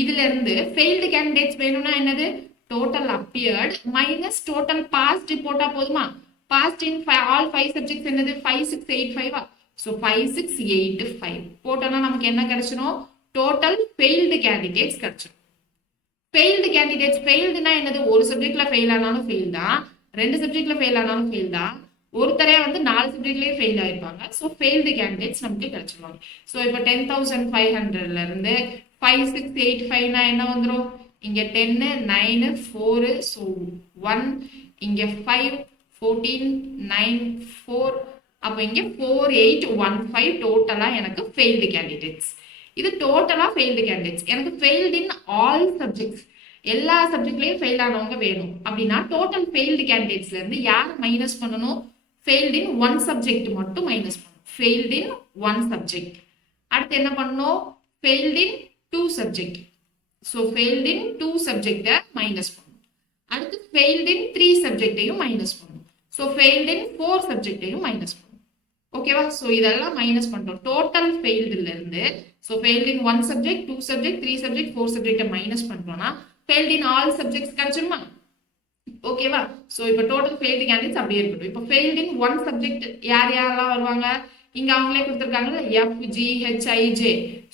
இதுல இருந்து failed candidates வேணும்னா என்னது? total appeared minus total passed போட்டா போதுமா? passed in all 5 subjects என்னது? 5685. So 5685 போட்டோம்னா நமக்கு என்ன கிடைச்சிரும்? total failed candidates கிடைச்சிரும். failed candidates failed-னா என்னது? ஒரு சப்ஜெக்ட்ல ஃபெயில் ஆனாலும் ஃபெயில் தான், ரெண்டு சப்ஜெக்ட்ல ஃபெயில் ஆனாலும் ஃபெயில் தான், ஒருத்தரே வந்து 4 சப்ஜெக்ட்லயே ஃபெயில் ஆயிருப்பாங்க. சோ failed candidates நமக்கு கிடைச்சிருவாங்க. சோ இப்போ 10500ல இருந்து 5685 னா என்ன வந்துரும்? இங்க 10 9 4 so 1 இங்க 5 14 9 4 அப்ப இங்க 4815 டோட்டலா எனக்கு failed candidates. இது டோட்டலா failed candidates. எனக்கு failed in all subjects. எல்லா சப்ஜெக்ட்லயும் ஃபெயில் ஆனவங்க வேணும் அப்படினா டோட்டல் failed candidatesல இருந்து யார் மைனஸ் பண்ணனும்? failed in 1 subject மட்டும் மைனஸ் பண்ணனும். failed in 1 subject. அடுத்து என்ன பண்ணனும்? failed in 2 subject. so failed in 2 subject minus பண்ணனும். அடுத்து failed in 3 subject-ஐயும் மைனஸ் பண்ணனும். so failed in 4 subject-ஐயும் மைனஸ் பண்ணனும். ஓகேவா? சோ இதெல்லாம் மைனஸ் பண்றோம். டோட்டல் ஃபெயில்ட்ல இருந்து so failed in 1 subject, 2 subject, 3 subject, 4 subject minus பண்றோம்னா failed in all subjects கிடைச்சிருமா? ஓகேவா? சோ இப்போ டோட்டல் failed candidates அப்படியே இருக்கட்டும். இப்போ failed in 1 subject யார் யாரெல்லாம் வருவாங்க? இங்க அவங்களே கொடுத்திருக்காங்கல F G H I J.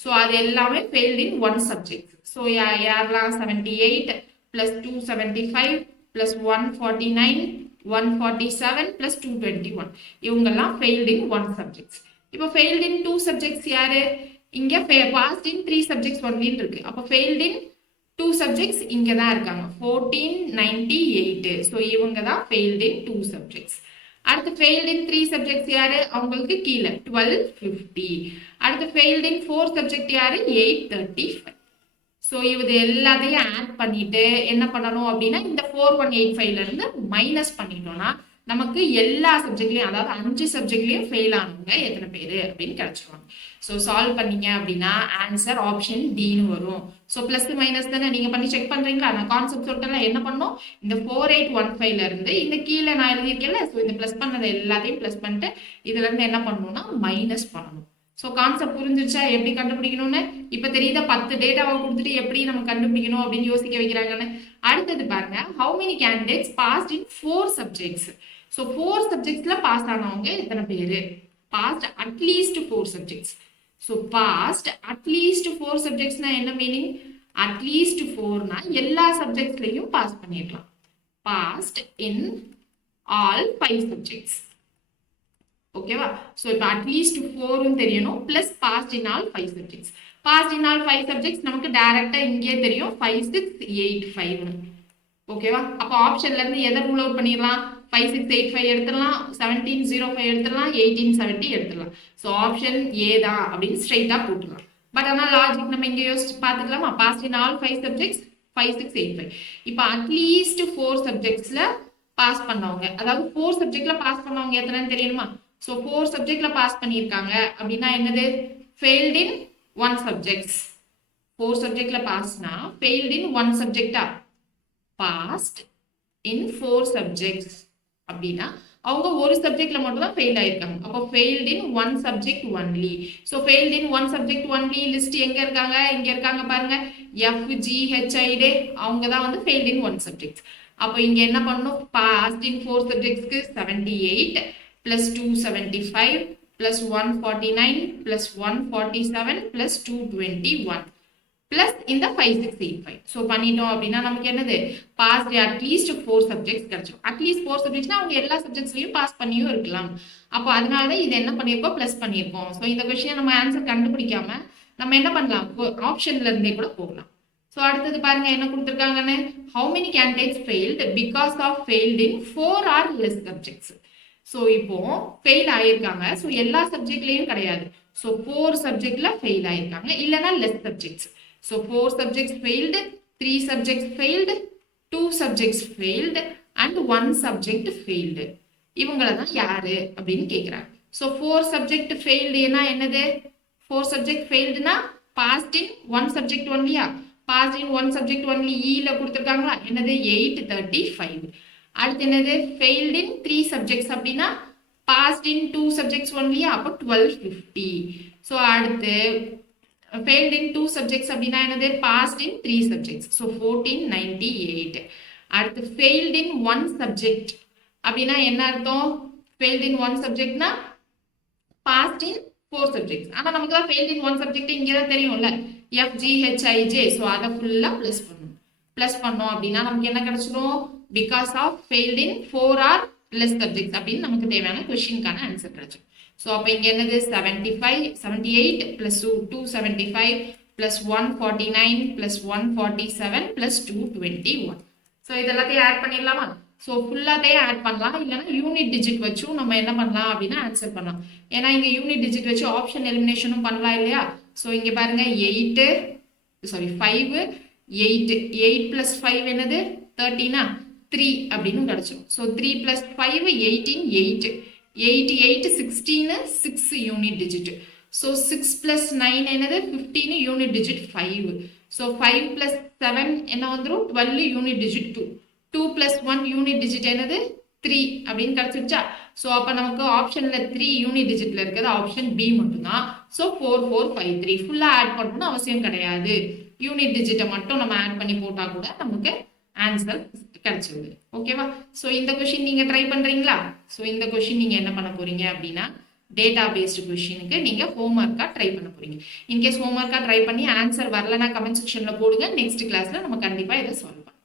So அது எல்லாமே failed in 1 subject. சோ யாரெல்லாம் 78 plus 275 plus 149 147 plus 221 இவங்கெல்லாம் failed in 1 subjects. இப்போ failed in 2 subjects யாரு? இங்க passed in 3 subjects only இருக்கு. அப்ப failed in 2 subjects இங்க தான் இருக்காங்க 1498. சோ இவங்க தான் failed in 2 subjects. அடுத்து failed in 3 subjects யாரு? அவங்களுக்கு கீழ 1250. அடுத்து failed in 4 subject யாரு? 835. சோ இது எல்லாத்தையும் ஆட் பண்ணிட்டு என்ன பண்ணணும் அப்படின்னா இந்த 4185ல இருந்து மைனஸ் பண்ணிட்டோம்னா நமக்கு எல்லா சப்ஜெக்ட்லயும் அதாவது 5 சப்ஜெக்ட்லயும் ஃபெயில் ஆனவங்க எத்தனை பேர் அப்படின்னு கிடைச்சிருவாங்க. சோ சால்வ் பண்ணீங்க அப்படின்னா ஆன்சர் ஆப்ஷன் டின்னு வரும். சோ பிளஸ் மைனஸ் தானே நீங்க பண்ணி செக் பண்றீங்களா? நான் கான்செப்ட் சொல்லிட்டேன்ல என்ன பண்ணணும்? இந்த 4815ல இருந்து இந்த கீழே நான் எழுதியிருக்கேன்ல சோ இந்த பிளஸ் பண்ணதை எல்லாத்தையும் பிளஸ் பண்ணிட்டு இதுல இருந்து என்ன பண்ணணும்னா மைனஸ் பண்ணணும். சோ கான்செப்ட் புரிஞ்சிருச்சா எப்படி கண்டுபிடிக்கணும்னு? இப்ப தெரியுதா 10 டேட்டாவை கொடுத்துட்டு எப்படி நம்ம கண்டுபிடிக்கணும் அப்படின்னு யோசிக்க வைக்கிறாங்கன்னு. அடுத்தது பாருங்க, how many candidates passed in 4 subjects? So 4 சப்ஜெக்ட்ஸ்ல பாஸ் ஆனவங்க எத்தனை பேரு? passed at least 4 subjects. சோ passed at least 4 subjects னா என்ன மீனிங்? at least 4 னா எல்லா சப்ஜெக்ட்ஸ்லயும் பாஸ் பண்ணிடலாம். passed in all 5 subjects. ஓகேவா? ஸோ இப்போ அட்லீஸ்ட் 4 தெரியணும் plus passed in all 5 subjects. Passed in all 5 subjects நமக்கு டைரக்டா இங்கே தெரியும் 5 6 8 5. ஓகேவா? அப்போ ஆப்ஷன்ல இருந்து எதை ரூல் அவுட் பண்ணிடலாம்? 5 6 8 5 எடுத்துடலாம், 17 0 5 எடுத்துடலாம், 18 70 எடுத்துடலாம். ஸோ ஆப்ஷன் ஏ தான் அப்படின்னு ஸ்ட்ரைட்டா போட்டுடலாம். பட் ஆனால் லாஜிக் நம்ம இங்கே யோசிச்சு பார்த்துக்கலாமா? Passed in all 5 subjects 5 6 8 5. இப்போ அட்லீஸ்ட் 4 சப்ஜெக்ட்ஸ்ல பாஸ் பண்ணவங்க, அதாவது 4 சப்ஜெக்ட்ல பாஸ் பண்ணவங்க எத்தனைன்னு தெரியணுமா? ஸோ 4 சப்ஜெக்ட்ல பாஸ் பண்ணியிருக்காங்க அப்படின்னா என்னது? ஃபெயில்ட் இன் 1 சப்ஜெக்ட்ஸ். 4 சப்ஜெக்ட்ல பாஸ்னா ஃபெயில்ட் இன் 1 சப்ஜெக்டா? பாஸ்ட் இன் 4 சப்ஜெக்ட்ஸ் அப்படின்னா அவங்க ஒரு சப்ஜெக்ட்ல மட்டும் தான் ஃபெயில் ஆயிருக்காங்க. அப்போ failed in 1 subject only. So failed in 1 subject only list எங்க இருக்காங்க? இங்க இருக்காங்க பாருங்க. FGHID அவங்க தான் வந்து ஃபெயில்ட் இன் 1 சப்ஜெக்ட். அப்போ இங்க என்ன பண்ணணும்? Past in 4 சப்ஜெக்ட்ஸ்க்கு 78 plus 275 plus 149 plus 147 plus 221 plus இந்த 5685. ஸோ பண்ணிட்டோம் அப்படின்னா நமக்கு என்னது? பாஸ் அட்லீஸ்ட் 4 சப்ஜெக்ட்ஸ் கிடைச்சிடும். அட்லீஸ்ட் 4 சப்ஜெக்ட்ஸ்னா அவங்க எல்லா சப்ஜெக்ட்ஸ்லையும் பாஸ் பண்ணியும் இருக்கலாம். அப்போ அதனால தான் இது என்ன பண்ணியிருக்கோம்? ப்ளஸ் பண்ணியிருக்கோம். ஸோ இந்த கொஸ்டினை நம்ம ஆன்சர் கண்டுபிடிக்காம நம்ம என்ன பண்ணலாம்? ஆப்ஷன்ல இருந்தே கூட போகலாம். ஸோ அடுத்தது பாருங்க என்ன கொடுத்துருக்காங்கன்னு. How many candidates failed because of failed in 4 or less subjects. So இப்போ ஃபெயில் ஆயிருக்காங்க. ஸோ எல்லா சப்ஜெக்ட்லையும் கிடையாது. ஸோ 4 சப்ஜெக்ட்ல ஃபெயில் ஆயிருக்காங்க, இல்லைன்னா less subjects. So 4 subjects failed, 3 subjects failed, 2 subjects failed and 1 subject failed. இவங்கள தான் யாரு அப்படின்னு கேக்குறாங்க. So 4 subject failed ஏனா என்னது? 4 subject failedனா passed in 1 subject onlyயா? Passed in 1 subject only ல கொடுத்திருக்காங்களா? என்னது? 835. அடுத்து என்னது? failed in 3 subjects அப்படின்னா passed in 2 subjects onlyயா? அப்போ 1250. So அடுத்து failed in 2 subjects அப்படின்னா என்னது? passed in 3 subjects. So 1498. அடுத்து failed in 1 subject அப்படின்னா என்ன அர்த்தம்? failed in 1 subjectனா passed in 4 subjects. ஆனா நமக்கு தான் failed in 1 subject இங்க தான் தெரியும்ல. FGHIJ. ஸோ அதை ஃபுல்லா ப்ளஸ் பண்ணணும். ப்ளஸ் பண்ணோம் அப்படின்னா நமக்கு என்ன கிடைச்சிடும்? Because of failed in 4 or less subjects அப்படின்னு நமக்கு தேவையான கொஸ்டினுக்கான ஆன்சர் கிடைச்சிடும். ஸோ அப்போ இங்கே என்னது? 78 plus 275 plus 149 plus 147 plus 221. So இதெல்லாத்தையும் ஆட் பண்ணிடலாமா? ஸோ ஃபுல்லாத்தையும் ஆட் பண்ணலாம், இல்லைன்னா யூனிட் டிஜிட் வச்சும் நம்ம என்ன பண்ணலாம் அப்படின்னா ஆன்சர் பண்ணலாம். ஏன்னா இங்கே யூனிட் டிஜிட் வச்சு ஆப்ஷன் எலிமினேஷனும் பண்ணலாம் இல்லையா? ஸோ இங்கே பாருங்க 5 8 plus 5 என்னது? 13 3 அப்படின்னு கிடைச்சிடும். So 3 plus 5 18 8 8 8 16 6 unit digit. So 6 plus 9 என்னது? 15 யூனிட் டிஜிட் 5. ஸோ 5 plus 7 என்ன வந்துடும்? 12 unit digit 2. 2 plus 1 unit digit என்னது? 3 அப்படின்னு கிடைச்சிருச்சா? ஸோ அப்போ நமக்கு ஆப்ஷன்ல 3 யூனிட் டிஜிட்ல இருக்கிறது ஆப்ஷன் பி மட்டும்தான். ஸோ 4453 ஃபுல்லா ஆட் பண்ணணும்னு அவசியம் கிடையாது. யூனிட் டிஜிட்டை மட்டும் நம்ம ஆட் பண்ணி போட்டா கூட நமக்கு ஆன்சர் கிடைச்சிருது. ஓகேவா? ஸோ இந்த கொஸ்டின் நீங்க ட்ரை பண்றீங்களா? ஸோ இந்த கொஸ்டின் நீங்க என்ன பண்ண போறீங்க அப்படின்னா டேட்டா பேஸ்டு கொஸ்டினுக்கு நீங்க ஹோம்ஒர்க்கா ட்ரை பண்ண போறீங்க. இன்கேஸ் ஹோம்ஒர்க்கா ட்ரை பண்ணி ஆன்சர் வரலன்னா கமெண்ட் செக்ஷன்ல போடுங்க. நெக்ஸ்ட் கிளாஸ்ல நம்ம கண்டிப்பா இதை சால்வ் பண்ணலாம்.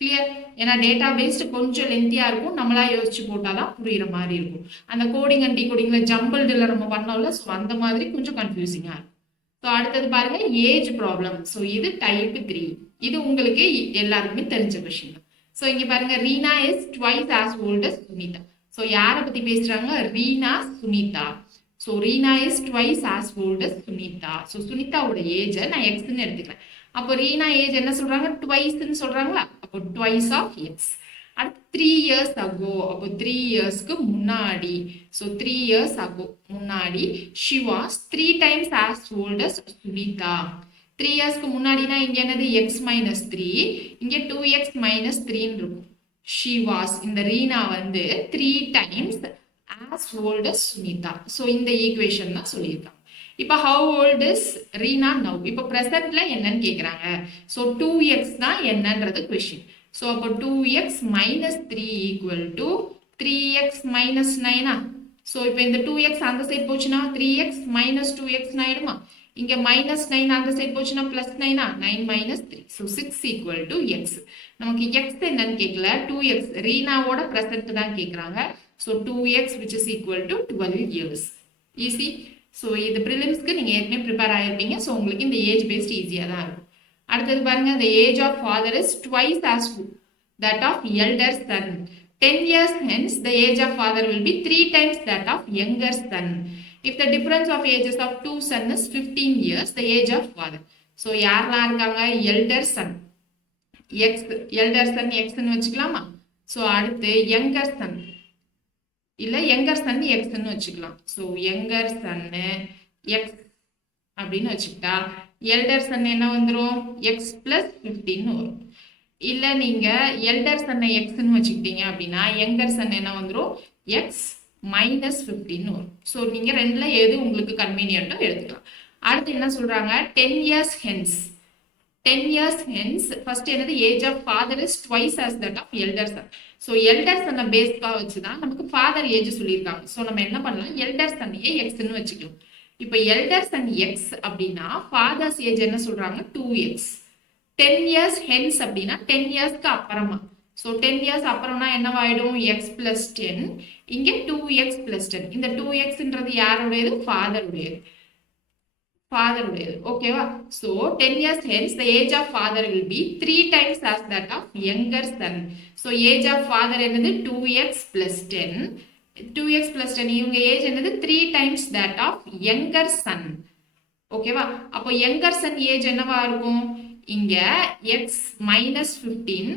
கிளியர்? ஏன்னா டேட்டா பேஸ்டு கொஞ்சம் லென்த்தியா இருக்கும், நம்மளா யோசிச்சு போட்டாதான் புரியுற மாதிரி இருக்கும். அந்த கோடிங் அண்ட் டிகோடிங்ல ஜம்பிள்டுல நம்ம பண்ணோம்ல, ஸோ அந்த மாதிரி கொஞ்சம் கன்ஃபியூசிங்கா இருக்கும். ஸோ அடுத்தது பாருங்க ஏஜ் ப்ராப்ளம். ஸோ இது டைப் 3. இது உங்களுக்கு எல்லாருக்குமே தெரிஞ்ச கொஸ்டின் தான். ஸோ இங்க பாருங்க Reena is twice as old as Sunita. So யாரை பத்தி பேசுறாங்க? Reena Sunita. So Reena is twice as old as Sunita. So சுனிதாவோட ஏஜை நான் எக்ஸ்ன்னு எடுத்துக்கிறேன். அப்போ ரீனா ஏஜ் என்ன சொல்றாங்க? ட்வைஸ்ன்னு சொல்றாங்களா? அப்போ ட்வைஸ் ஆஃப் எக்ஸ். அடுத்து 3 years ago. அப்போ 3 yearsக்கு முன்னாடி. ஸோ 3 years ago முன்னாடி she was 3 times as old as Sunitha. 3 yearsக்கு முன்னாடினா இங்க என்னது? x minus 3. இங்க 2x minus 3 இருக்கும். she was இந்த ரீனா வந்து 3 times as old as Sunitha. So இந்த ஈக்குவேஷன் தான் சொல்லியிருக்காங்க. இப்போ how old is Reena now? இப்போ ப்ரெசென்ட்ல என்னன்னு கேட்குறாங்க. ஸோ 2x தான் என்னன்றது கொஸ்டின். ஸோ அப்போ 2x minus 3 equal to 3x minus 9. So இப்போ இந்த 2x அந்த சைட் போச்சுன்னா 3x minus 2x ஆயிடுமா? இங்க minus 9 அந்த சைட் போச்சுன்னா plus 9 9 minus 3. So 6 equal to x. நமக்கு x என்னன்னு கேட்கல, 2x ரீனாவோட ப்ரெசென்ட் தான் கேட்குறாங்க. So 2x which is equal to 12 years. Easy. So இது prelims-க்கு நீங்க ஏற்கனவே prepare ஆயிருப்பீங்க. So உங்களுக்கு இந்த age based ஈஸியா தான் இருக்கும். அடுத்தது பாருங்க, the age of father is twice as that of elder son. 10 years hence, the age of father will be 3 times that of younger son. If the difference of ages of two sons is 15 years, the age of father. So யாரெல்லாம் இருக்காங்க? elder son. elder son x ன்னு வச்சுக்கலாமா? So அடுத்து younger son. இல்ல younger son x ன்னு வச்சுக்கலாம். So younger son x அப்படின்னு வச்சுக்கிட்டா elder son என்ன வந்துரும்? x plus 15 வரும். இல்ல நீங்க elder son x ன்னு வச்சுக்கிட்டீங்க அப்படின்னா younger son என்ன வந்துரும்? x minus 15 வரும். ஸோ நீங்க ரெண்டுல எது உங்களுக்கு கன்வீனியன்ட்டோ எடுத்துக்கலாம். அடுத்து என்ன சொல்றாங்க? 10 years hence. 10 years hence, first என்னது? age of father is twice as that of elder son. So elder son பேஸ்கா வச்சுதான் நமக்கு father age சொல்லியிருக்காங்க. ஸோ நம்ம என்ன பண்ணலாம்? elder son x ன்னு வச்சுக்கலாம். இப்போ elder son x அப்படின்னா father's age என்ன சொல்றாங்க? 2x. 10 years hence அப்படின்னா 10 yearsக்கு அப்புறமா. So 10 years அப்புறம்னா என்னவாயிடும்? x plus 10. இங்க 2x plus 10. இந்த 2xன்றது யாருடையது? father-உடையது. father-உடையது. ஓகேவா? So 10 years hence, the age of father will be 3 times as that of younger son. So age of father என்னது? 2x plus 10. 2x plus 10. இவங்க ஏஜ் என்னது? 3 times that of younger son. ஓகேவா? அப்போ younger son ஏஜ் என்னவா இருக்கும்? இங்க x minus 15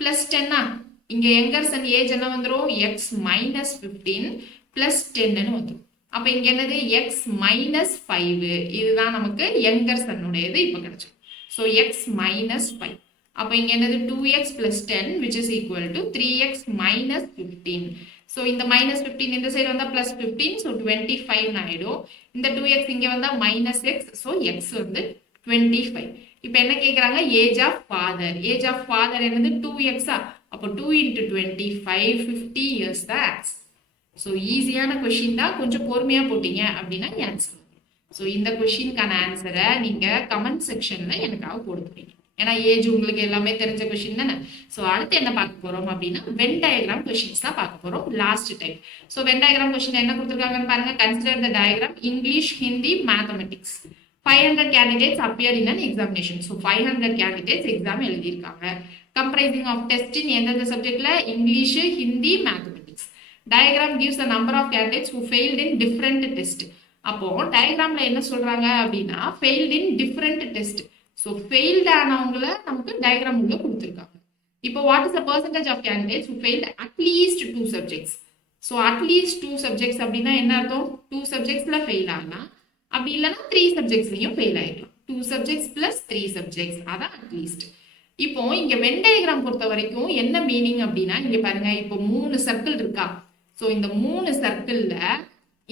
plus 10. இங்க younger son ஏஜ் என்ன வந்துரும்? x minus 15 plus 10 ன்னு வந்துரும். அப்ப இங்க என்னது? x minus 5. இதுதான் நமக்கு younger son உடையது இப்ப கிடைச்சிடும். So x minus 5. அப்ப இங்க என்னது? 2x plus 10 which is equal to 3x minus 15. So இந்த minus 15 இந்த சைடு வந்தா plus 15. So 25 ஆயிடும். இந்த 2x இங்க வந்தா minus x. So x வந்து 25. இப்ப என்ன கேக்குறாங்க? Age of father. Age of father என்னது? 2x. அப்போ 2 into 25 50 years தான் ஆன்சர். ஸோ ஈஸியான கொஷின் தான், கொஞ்சம் பொறுமையா போட்டீங்க அப்படின்னா ஆன்சர். ஸோ இந்த கொஷினுக்கான ஆன்சரை நீங்க கமெண்ட் செக்ஷன்ல எனக்காக போட போறீங்க. ஏன்னா ஏஜ் உங்களுக்கு எல்லாமே தெரிஞ்ச கொஷின் தானே. ஸோ அடுத்து என்ன பார்க்க போறோம் அப்படின்னா வென் டயக்ராம் கொஷின்ஸ் தான் பார்க்க போறோம் last time. So Venn diagram question என்ன கொடுத்துருக்காங்கன்னு பாருங்க. Consider the diagram English, Hindi, mathematics. 500 candidates appear in an examination. So 500 candidates exam எழுதியிருக்காங்க. Comprising of test in எந்தெந்த சப்ஜெக்ட்ல? English, Hindi, mathematics. Diagram gives the number of candidates who failed in different test. அப்போ டயக்ராம்ல என்ன சொல்றாங்க அப்படின்னா failed in different test. So failed ஆனவங்கள நமக்கு டயக்ராம் உள்ள கொடுத்திருக்காங்க. இப்போ what is the percentage of candidates who failed at least 2 subjects? So at least 2 subjects அப்படின்னா என்ன அர்த்தம்? 2 subjectsல fail ஆனா அப்படி இல்லைன்னா 3 சப்ஜெக்ட்ஸ்லையும் ஃபெயில் ஆயிடலாம். 2 subjects plus 3 subjects அதான் அட்லீஸ்ட். இப்போ இங்க வென் டயக்ராம் பொறுத்த வரைக்கும் என்ன மீனிங் அப்படின்னா இங்க பாருங்க, இப்போ 3 சர்க்கிள் இருக்கா. ஸோ இந்த 3 சர்க்கிள்ல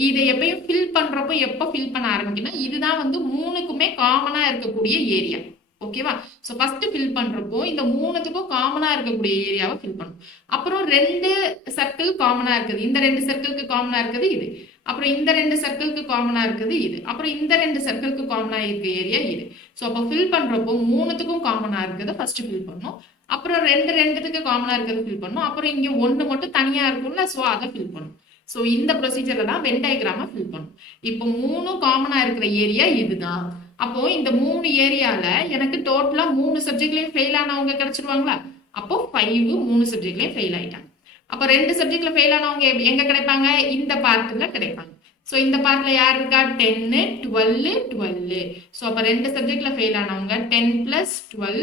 இதை எப்பயும் ஃபில் பண்றப்போ எப்போ ஃபில் பண்ண ஆரம்பிக்குன்னா இதுதான் வந்து 3க்குமே காமனா இருக்கக்கூடிய ஏரியா. ஓகேவா? ஸோ ஃபர்ஸ்ட் ஃபில் பண்றப்போ இந்த 3த்துக்கும் காமனா இருக்கக்கூடிய ஏரியாவை ஃபில் பண்ணும். அப்புறம் 2 சர்க்கிள் காமனா இருக்குது. இந்த 2 சர்க்கிளுக்கு காமனா இருக்குது இது. அப்புறம் இந்த 2 சர்க்கிளுக்கு காமனா இருக்குது இது. அப்புறம் இந்த 2 சர்க்கிளுக்கு காமனா இருக்க ஏரியா இது. ஸோ அப்போ ஃபில் பண்றப்போ 3த்துக்கும் காமனா இருக்கிறத ஃபர்ஸ்ட் ஃபில் பண்ணும். அப்புறம் 2த்துக்கு காமனா இருக்கிறத ஃபில் பண்ணும். அப்புறம் இங்க 1 மட்டும் தனியா இருக்கும்ல, ஸோ அதை ஃபில் பண்ணும். ஸோ இந்த ப்ரொசீஜர்ல தான் வென் டயக்ராமை ஃபில் பண்ணும். இப்போ 3 காமனா இருக்கிற ஏரியா இதுதான். அப்போ இந்த 3 ஏரியால எனக்கு டோட்டலா 3 சப்ஜெக்ட்லயும் ஃபெயில் ஆனவங்க கிடைச்சிருவாங்களா? அப்போ 5 3 சப்ஜெக்ட்லயும் ஃபெயில் ஆயிட்டாங்க. அப்ப 2 சப்ஜெக்ட்ல ஃபெயில் ஆனவங்க எங்க கிடைப்பாங்க? இந்த பார்ட்ல கிடைப்பாங்க. சோ இந்த பார்ட்ல யார் இருக்கா? 10 12 12. சோ அப்ப 2 சப்ஜெக்ட்ல ஃபெயில் ஆனவங்க 10 plus 12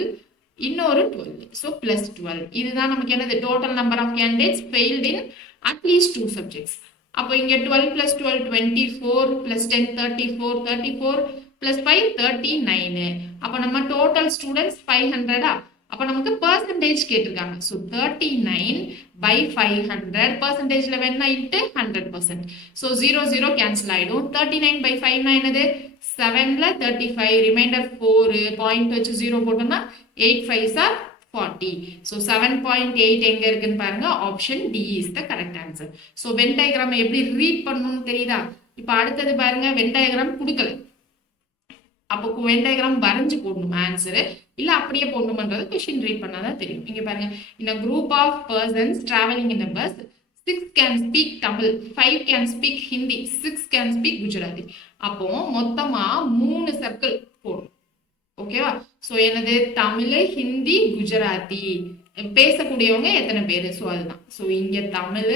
இன்னொரு 12. So plus 12. இதுதான் நமக்கு என்னது? Total number of candidates failed in at least 2 subjects. அப்போ இங்க 12 plus 12 24 plus 10 34 34 plus 5 39. அப்ப நம்ம டோட்டல் ஸ்டூடெண்ட்ஸ் 500. அப்ப நமக்கு percentage கேட்டிருக்காங்க. So 39 by 500 percentageல வேணா into 100%. So 0 0 cancel ஆயிடும். 39 by 5 னா என்னது? 7ல 35 remainder 4 பாயிண்ட் வச்சு 0 போட்டோம்னா 8 5s are 40. So 7.8 எங்க இருக்குன்னு பாருங்க. Option D is the correct answer. So Venn diagram எப்படி ரீட் பண்ணணும்னு தெரியுதா? இப்ப அடுத்தது பாருங்க, வென் டயக்ராம் கொடுக்கல. அப்போ வென் டயக்ராம் வரைஞ்சு போடணும் ஆன்சர், இல்ல அப்படியே போடணும்ன்றது क्वेश्चन ரீட் பண்ணாதான் தெரியும். இங்க பாருங்க, in a group of persons traveling in a bus, 6 can speak Tamil, 5 can speak Hindi, 6 can speak Gujarati. அப்போ மொத்தமா 3 சர்க்கிள் போடும். ஓகேவா? ஸோ என்னது தமிழ், ஹிந்தி, குஜராத்தி பேசக்கூடியவங்க எத்தனை பேர்? ஸோ அதுதான். ஸோ இங்க தமிழ்,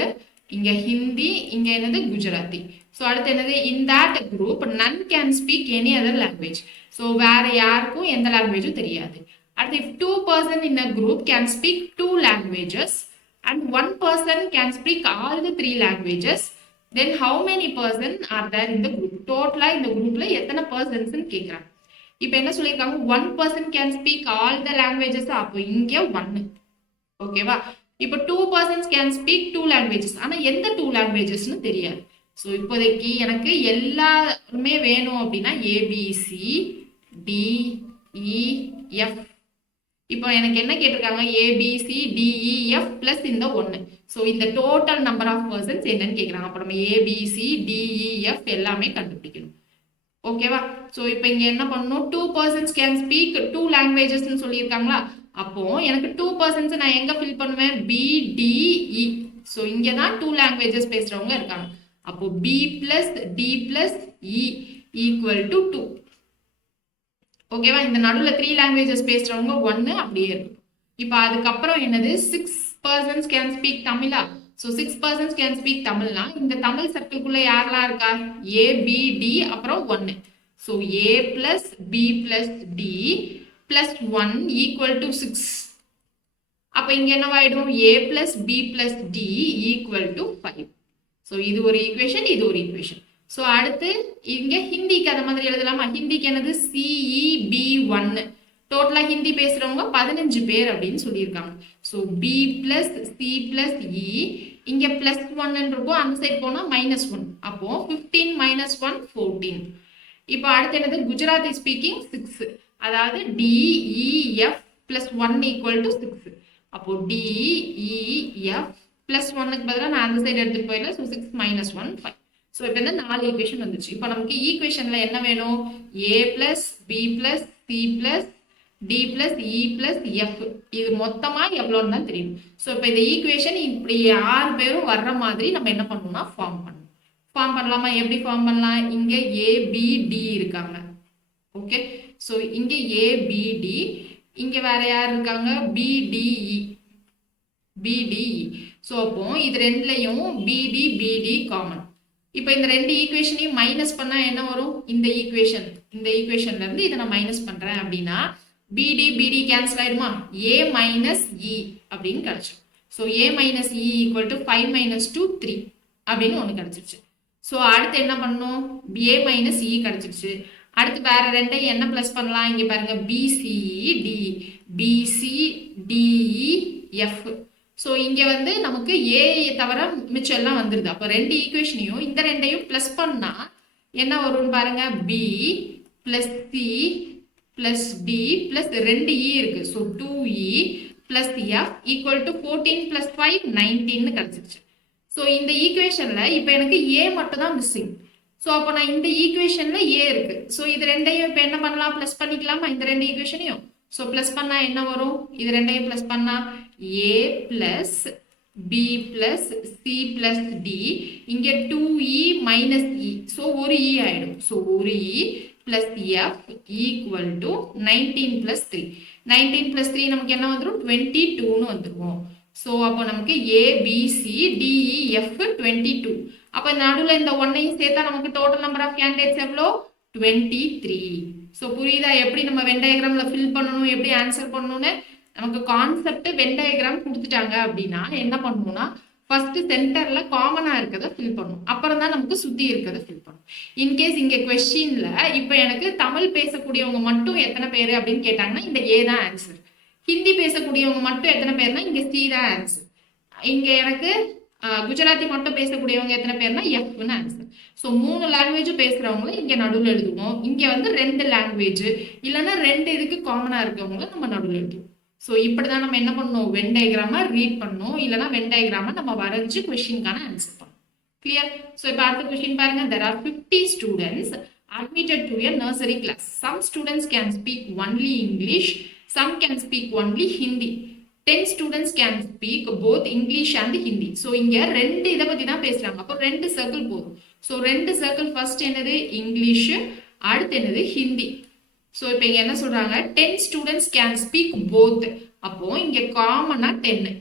இங்க ஹிந்தி, இங்க என்னது குஜராத்தி. ஸோ அடுத்து என்னது in that group none can speak any other language. So வேற யாருக்கும் எந்த லாங்குவேஜும் தெரியாது. அடுத்து if 2 person in a group can speak 2 languages and 1 person can speak all the 3 languages, then how many person are there in the group? டோட்டலா இந்த குரூப்ல எத்தனை பர்சன்ஸ் கேக்குறாங்க. இப்போ என்ன சொல்லிருக்காங்க? 1 person can speak all the languages. அப்போ இங்க 1. ஓகேவா? இப்போ 2 persons can speak 2 languages. ஆனா எந்த 2 languagesனு தெரியாது. ஸோ இப்போதைக்கு எனக்கு எல்லாருமே வேணும் அப்படின்னா ABC DEF. இப்போ எனக்கு என்ன கேட்டிருக்காங்க? ABCDEF பிளஸ் இந்த 1. ஸோ இந்த டோட்டல் நம்பர் ஆஃப் பர்சன்ஸ் என்னன்னு கேட்குறாங்க. அப்போ நம்ம ABCDEF எல்லாமே கண்டுபிடிக்கணும். ஓகேவா? ஸோ இப்போ இங்கே என்ன பண்ணணும்? 2 persons can speak 2 languagesன்னு சொல்லியிருக்காங்களா? அப்போ எனக்கு 2 persons நான் எங்க ஃபில் பண்ணுவேன்? BDE. ஸோ இங்கே தான் 2 languages பேசுறவங்க இருக்காங்க. அப்போ B plus D plus E equal to 2. ஓகேவா? இந்த நடுவில் 3 languages பேசுறவங்க 1 அப்படியே இருக்கும். இப்போ அதுக்கப்புறம் என்னது? 6 persons can speak Tamizha? So 6 persons can speak தமிழ்னா இந்த தமிழ் சர்க்கிள்குள்ள யாரெல்லாம் இருக்கா? A B D அப்புறம் 1. So A plus B plus D plus 1 equal to 6. அப்போ இங்க என்னவாயிடும்? A plus B plus D equal to 5. So இது ஒரு ஈக்குவேஷன், இது ஒரு ஈக்குவேஷன். ஸோ அடுத்து இங்க ஹிந்திக்கு அந்த மாதிரி எழுதலாமா? ஹிந்திக்கு என்னது? CEB1. டோட்டலா ஹிந்தி பேசுறவங்க 15 பேர் அப்படின்னு சொல்லியிருக்காங்க. So B plus C plus E இங்க பிளஸ் 1 இருக்கும், அந்த சைடு போனா -1. அப்போ 15 - 1 14. இப்போ அடுத்து என்னது? குஜராத்தி ஸ்பீக்கிங் 6. அதாவது DEF plus 1 equal to 6. அப்போ DEF plus 1க்கு பதிலாக நான் அந்த சைடு எடுத்துட்டு போயிடல. ஸோ 6 - 1 5. ஸோ இப்போ இந்த 4 ஈக்குவேஷன் வந்துச்சு. இப்போ நமக்கு ஈக்குவேஷன்ல என்ன வேணும்? A plus B plus C plus D plus E plus F. இது மொத்தமா எவ்வளோன்னு தான் தெரியும். ஸோ இப்போ இந்த ஈக்குவேஷன் இப்படி 6 பேரும் வர்ற மாதிரி நம்ம என்ன பண்ணணும்னா ஃபார்ம் பண்ணணும். ஃபார்ம் பண்ணலாமா? எப்படி ஃபார்ம் பண்ணலாம்? இங்க ABD இருக்காங்க. ஓகே. ஸோ இங்க ABD, இங்க வேற யார் இருக்காங்க? BDE. ஸோ அப்போ இது ரெண்டுலையும் BD காமன். இப்போ இந்த 2 ஈக்குவேஷனையும் மைனஸ் பண்ணா என்ன வரும்? இந்த ஈக்குவேஷன்ல இருந்து இதை நான் மைனஸ் பண்றேன் அப்படின்னா BD கேன்சல் ஆயிடுமா? A minus E அப்படின்னு கிடைச்சிடும். So A minus E equal to 5 minus 2 3 அப்படின்னு ஒன்று கிடைச்சிருச்சு. ஸோ அடுத்து என்ன பண்ணணும்? A minus E கிடைச்சிருச்சு. அடுத்து வேற ரெண்டையும் என்ன பிளஸ் பண்ணலாம்? இங்க பாருங்க BCDEF. ஸோ இங்க வந்து நமக்கு A தவிர மிச்சம் எல்லாம் வந்துருது. அப்போ 2 ஈக்குவேஷனையும் இந்த ரெண்டையும் பிளஸ் பண்ணா என்ன வரும்னு பாருங்க? B plus C plus D plus 2 E இருக்கு. So 2E plus F equal to 14 plus 5 19 கிடைச்சிருச்சு. ஸோ இந்த ஈக்குவேஷன்ல இப்போ எனக்கு A மட்டும் தான் மிஸ்ஸிங். ஸோ அப்போ நான் இந்த ஈக்குவேஷன்ல A இருக்கு. ஸோ இது ரெண்டையும் இப்போ என்ன பண்ணலாம்? பிளஸ் பண்ணிக்கலாமா இந்த 2 ஈக்குவேஷனையும்? ஸோ பிளஸ் பண்ணா என்ன வரும்? இது ரெண்டையும் பிளஸ் பண்ணா A plus B plus C plus D. இங்க 2E minus E. ஸோ ஒரு E ஆயிடும். ஸோ ஒரு E plus F equal to 19 plus 3. 19 plus 3 நமக்கு என்ன வந்துரும்? 22ன்னு வந்துருவோம். ஸோ அப்போ நமக்கு ABCDEF 22. அப்போ நடுவில் இந்த 1ஐயும் சேர்த்தா நமக்கு டோட்டல் நம்பர் ஆஃப் கேண்டிடேட்ஸ் எவ்வளோ? 23. ஸோ புரியுதா எப்படி நம்ம வென் டயக்ராம்ல ஃபில் பண்ணணும், எப்படி ஆன்சர் பண்ணணும்னு? நமக்கு கான்செப்ட் வென் டயக்ராம் கொடுத்துட்டாங்க அப்படின்னா என்ன பண்ணணும்னா ஃபர்ஸ்ட் சென்டர்ல காமனா இருக்கிறத ஃபில் பண்ணணும். அப்புறம் தான் நமக்கு சுத்தி இருக்கிறத ஃபில் பண்ணணும். இன்கேஸ் இங்க கொஸ்டின்ல இப்போ எனக்கு தமிழ் பேசக்கூடியவங்க மட்டும் எத்தனை பேர் அப்படின்னு கேட்டாங்கன்னா இந்த A தான் ஆன்சர். ஹிந்தி பேசக்கூடியவங்க மட்டும் எத்தனை பேர்னா இங்க C தான் ஆன்சர். இங்க எனக்கு குஜராத்தி மட்டும் பேசக்கூடியவங்க எத்தனை பேர்னா Fன்னு ஆன்சர். ஸோ 3 லாங்குவேஜ் பேசுறவங்களும் இங்க நடுவில் எழுதுவோம். இங்க வந்து 2 லாங்குவேஜ் இல்லைன்னா 2 இதுக்கு காமனா இருக்கவங்கள நம்ம நடுவில் எழுதுவோம். ஸோ இப்படிதான் நம்ம என்ன பண்ணணும்? வென் டயக்ராம ரீட் பண்ணணும், இல்லைன்னா வென் டயக்ராம நம்ம வரைஞ்சு கொஸ்டின்கான ஆன்சர் பண்ணணும். கிளியர்? ஸோ இப்போ அடுத்த கொஸ்டின் பாருங்க. there are 50 students admitted to a nursery class. Some students can speak only English, some can speak only Hindi. 10 students can speak both English and Hindi. So இங்க ரெண்டு இதை பத்தி தான் பேசுறாங்க. அப்போ ரெண்டு சர்க்கிள் போதும். ஸோ ரெண்டு சர்க்கிள் ஃபர்ஸ்ட் என்னது இங்கிலீஷ், அடுத்து என்னது ஹிந்தி. ஸோ இப்போ இங்க என்ன சொல்றாங்க 10 students can speak both. அப்போ இங்க காமனா 10.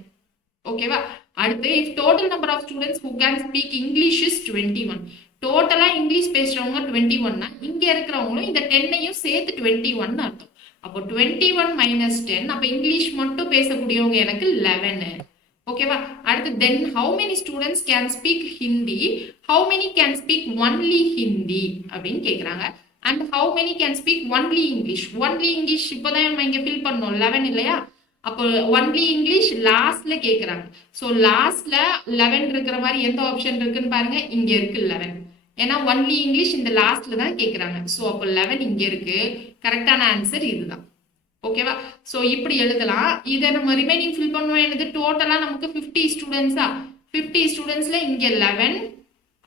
ஓகேவா? அடுத்து if total number of students who can speak English is 21. டோட்டலா இங்கிலீஷ் பேசுறவங்க 21னா இங்க இருக்கிறவங்களும் இந்த 10ஐயும் சேர்த்து 21 அர்த்தம். அப்போ 21 minus 10, அப்போ இங்கிலீஷ் மட்டும் பேசக்கூடியவங்க எனக்கு 11. ஓகேவா? அடுத்து then how many students can speak Hindi, how many can speak only Hindi அப்படின்னு கேக்குறாங்க. and how many can speak only English. only English இப்போதான் நம்ம இங்க ஃபில் பண்ணோம் 11 இல்லையா? அப்போ ஒன்லி இங்கிலீஷ் லாஸ்ட்ல கேக்குறாங்க. ஸோ லாஸ்ட்ல 11 இருக்கிற மாதிரி எந்த ஆப்ஷன் இருக்குன்னு பாருங்க, இங்க இருக்கு 11. ஏன்னா ஒன்லி இங்கிலீஷ் இந்த லாஸ்ட்ல தான் கேக்குறாங்க. ஸோ அப்போ 11 இங்க இருக்கு. கரெக்டான ஆன்சர் இதுதான். ஓகேவா? ஸோ இப்படி எழுதலாம். இதை நம்ம ரிமைனிங் ஃபில் பண்ணுவோம். என்னது டோட்டலா நமக்கு 50 ஸ்டூடெண்ட்ஸா, 50 ஸ்டூடெண்ட்ஸ்ல இங்க 11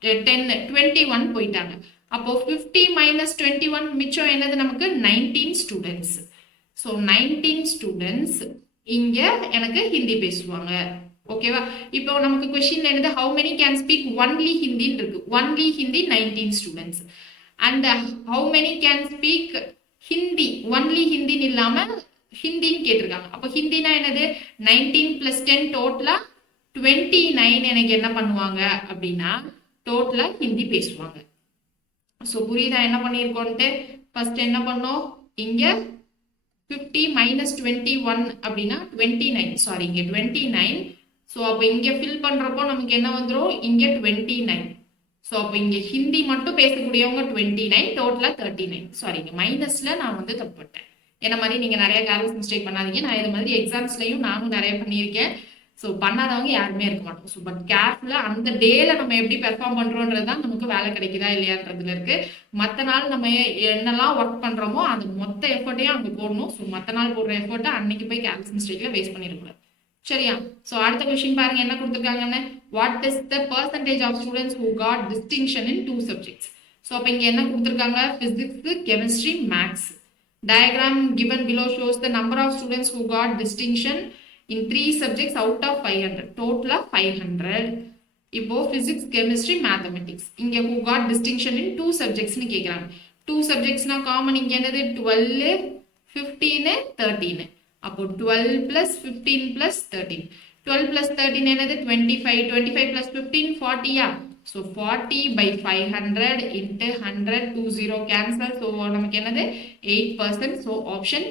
10 21 போயிட்டாங்க. அப்போ 50 மைனஸ் 21 மிச்சம் என்னது நமக்கு 19 ஸ்டூடெண்ட்ஸ். ஸோ 19 ஸ்டூடெண்ட்ஸ் இங்க எனக்கு ஹிந்தி பேசுவாங்க. ஓகேவா? இப்போ நமக்கு கொஸ்டின்ல என்னது how many can speak only Hindi இருக்கு. only Hindi 19 students. and how many can speak Hindi only Hindi இல்லாம ஹிந்தின்னு கேட்டிருக்காங்க. அப்போ ஹிந்தினா என்னது 19 plus 10 டோட்டலா 29 எனக்கு என்ன பண்ணுவாங்க அப்படின்னா டோட்டலா ஹிந்தி பேசுவாங்க. ஸோ புரியுதா என்ன பண்ணியிருக்கோன்ட்டு? ஃபர்ஸ்ட் என்ன பண்ணோம், இங்க 50 minus 21 அப்படின்னா 29, சாரி இங்க 29. ஸோ அப்போ இங்க ஃபில் பண்றப்போ நமக்கு என்ன வந்துடும், இங்க 29. ஸோ அப்போ இங்க ஹிந்தி மட்டும் பேசக்கூடியவங்க 29, டோட்டலா 39. சாரி இங்க மைனஸ்ல நான் வந்து தப்புட்டேன். என்ன மாதிரி நீங்க நிறைய கேர்லஸ் மிஸ்டேக் பண்ணாதீங்க. நான் இது மாதிரி எக்ஸாம்ஸ்லயும் நானும் நிறைய பண்ணியிருக்கேன். ஸோ பண்ணாதவங்க யாருமே இருக்க மாட்டோம். ஸோ பட் கேர்ஃபுல்லா அந்த டேல நம்ம எப்படி பெர்ஃபார்ம் பண்றோன்றது தான் நமக்கு வேலை கிடைக்குதா இல்லையான்றதுல இருக்கு. மற்ற நாள் நம்ம என்னெல்லாம் ஒர்க் பண்றோமோ அந்த மொத்த எஃபர்ட்டையும் அங்கே போடணும். ஸோ மற்ற நாள் போடுற எஃபர்ட்டை அன்னைக்கு போய் கேர்லஸ் மிஸ்டேக்ல வேஸ்ட் பண்ணிடக்கூடாது. சரியா? ஸோ அடுத்த கொஸ்டின் பாருங்க என்ன கொடுத்துருக்காங்கன்னு. What is the percentage of students who got distinction in 2 subjects? So அப்போ இங்க என்ன கொடுத்துருக்காங்க, physics, chemistry, maths. Diagram given below shows the number of students who got distinction in 3 subjects out of 500. Total of 500. இப்போ physics, chemistry, mathematics. இங்க who got distinction in 2 subjects னு கேக்குறாங்க. 2 subjects னா காமன் இங்க என்னது 12, 15, 13. அப்போ 12 plus 15 plus 13. 12 plus 13 என்னது 25. 25 plus 15 40யா? So 40 by 500 into 100, 20 cancel. So நமக்கு என்னது 8%. So option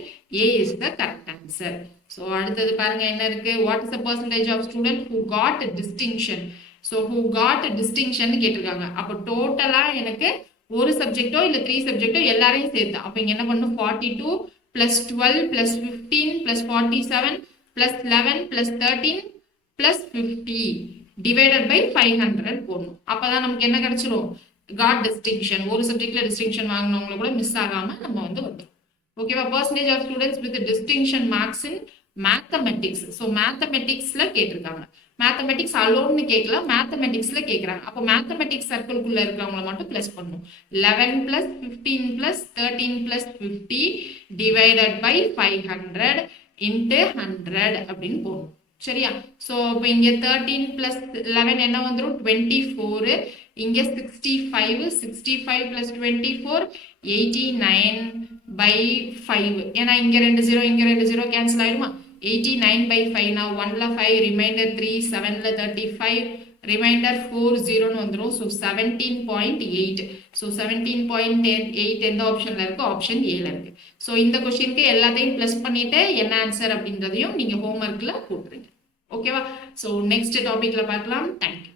A is the correct answer. So அடுத்தது பாருங்க என்ன இருக்கு. What is the percentage of students who got distinction? So who got distinction கேட்டிருக்காங்க. அப்போ டோட்டலா எனக்கு ஒரு சப்ஜெக்டோ இல்ல 3 சப்ஜெக்டோ எல்லாரையும் சேர்த்து. அப்போ இங்க என்ன பண்ணும் 42 plus 12 plus 15 plus 47 plus 11 plus 13 plus 50 divided by 500 போடணும். அப்பதான் நமக்கு என்ன கிடைச்சிரும், got distinction. ஒரு சப்ஜெக்ட்ல டிஸ்டிங்ஷன் வாங்கினவங்களை கூட மிஸ் ஆகாம நம்ம வந்து வந்துடும். ஓகேவா? Percentage of students with distinction marks in mathematics. So மேத்தமெட்டிக்ஸ்ல கேட்டிருக்காங்க. மேத்தமெட்டிக்ஸ் அலோன்னு கேட்கல, மேத்தமெட்டிக்ஸ்ல கேட்கறாங்க. அப்போ மேத்தமெட்டிக்ஸ் சர்க்கிள்குள்ள இருக்கிறவங்களை மட்டும் பிளஸ் பண்ணணும். 11 plus 15 plus 13 plus 50 divided by 500 into 100 அப்படின்னு போடணும். சரியா? ஸோ இப்போ இங்க 13 plus 11 என்ன வந்துடும் 24. இங்க 65, 65 plus 24 89 by 5. ஏன்னா இங்க 2 0 இங்க 2 0 கேன்சல் ஆயிடுமா? 89 by 5. now 1ல 5, remainder 3, 7ல 35, remainder 4 0 வந்துரும். so 17.8. so 17.8 எந்த ஆப்ஷன்ல இருக்கு? ஆப்ஷன் ஏல இருக்கு. so இந்த क्वेश्चनக்கு எல்லாத்தையும் ப்ளஸ் பண்ணிட்டு என்ன ஆன்சர் அப்படின்றதையும் நீங்க ஹோம்வொர்க்ல போட்டுருங்க. ஓகேவா? so next டாபிக்ல பார்க்கலாம். Thank you.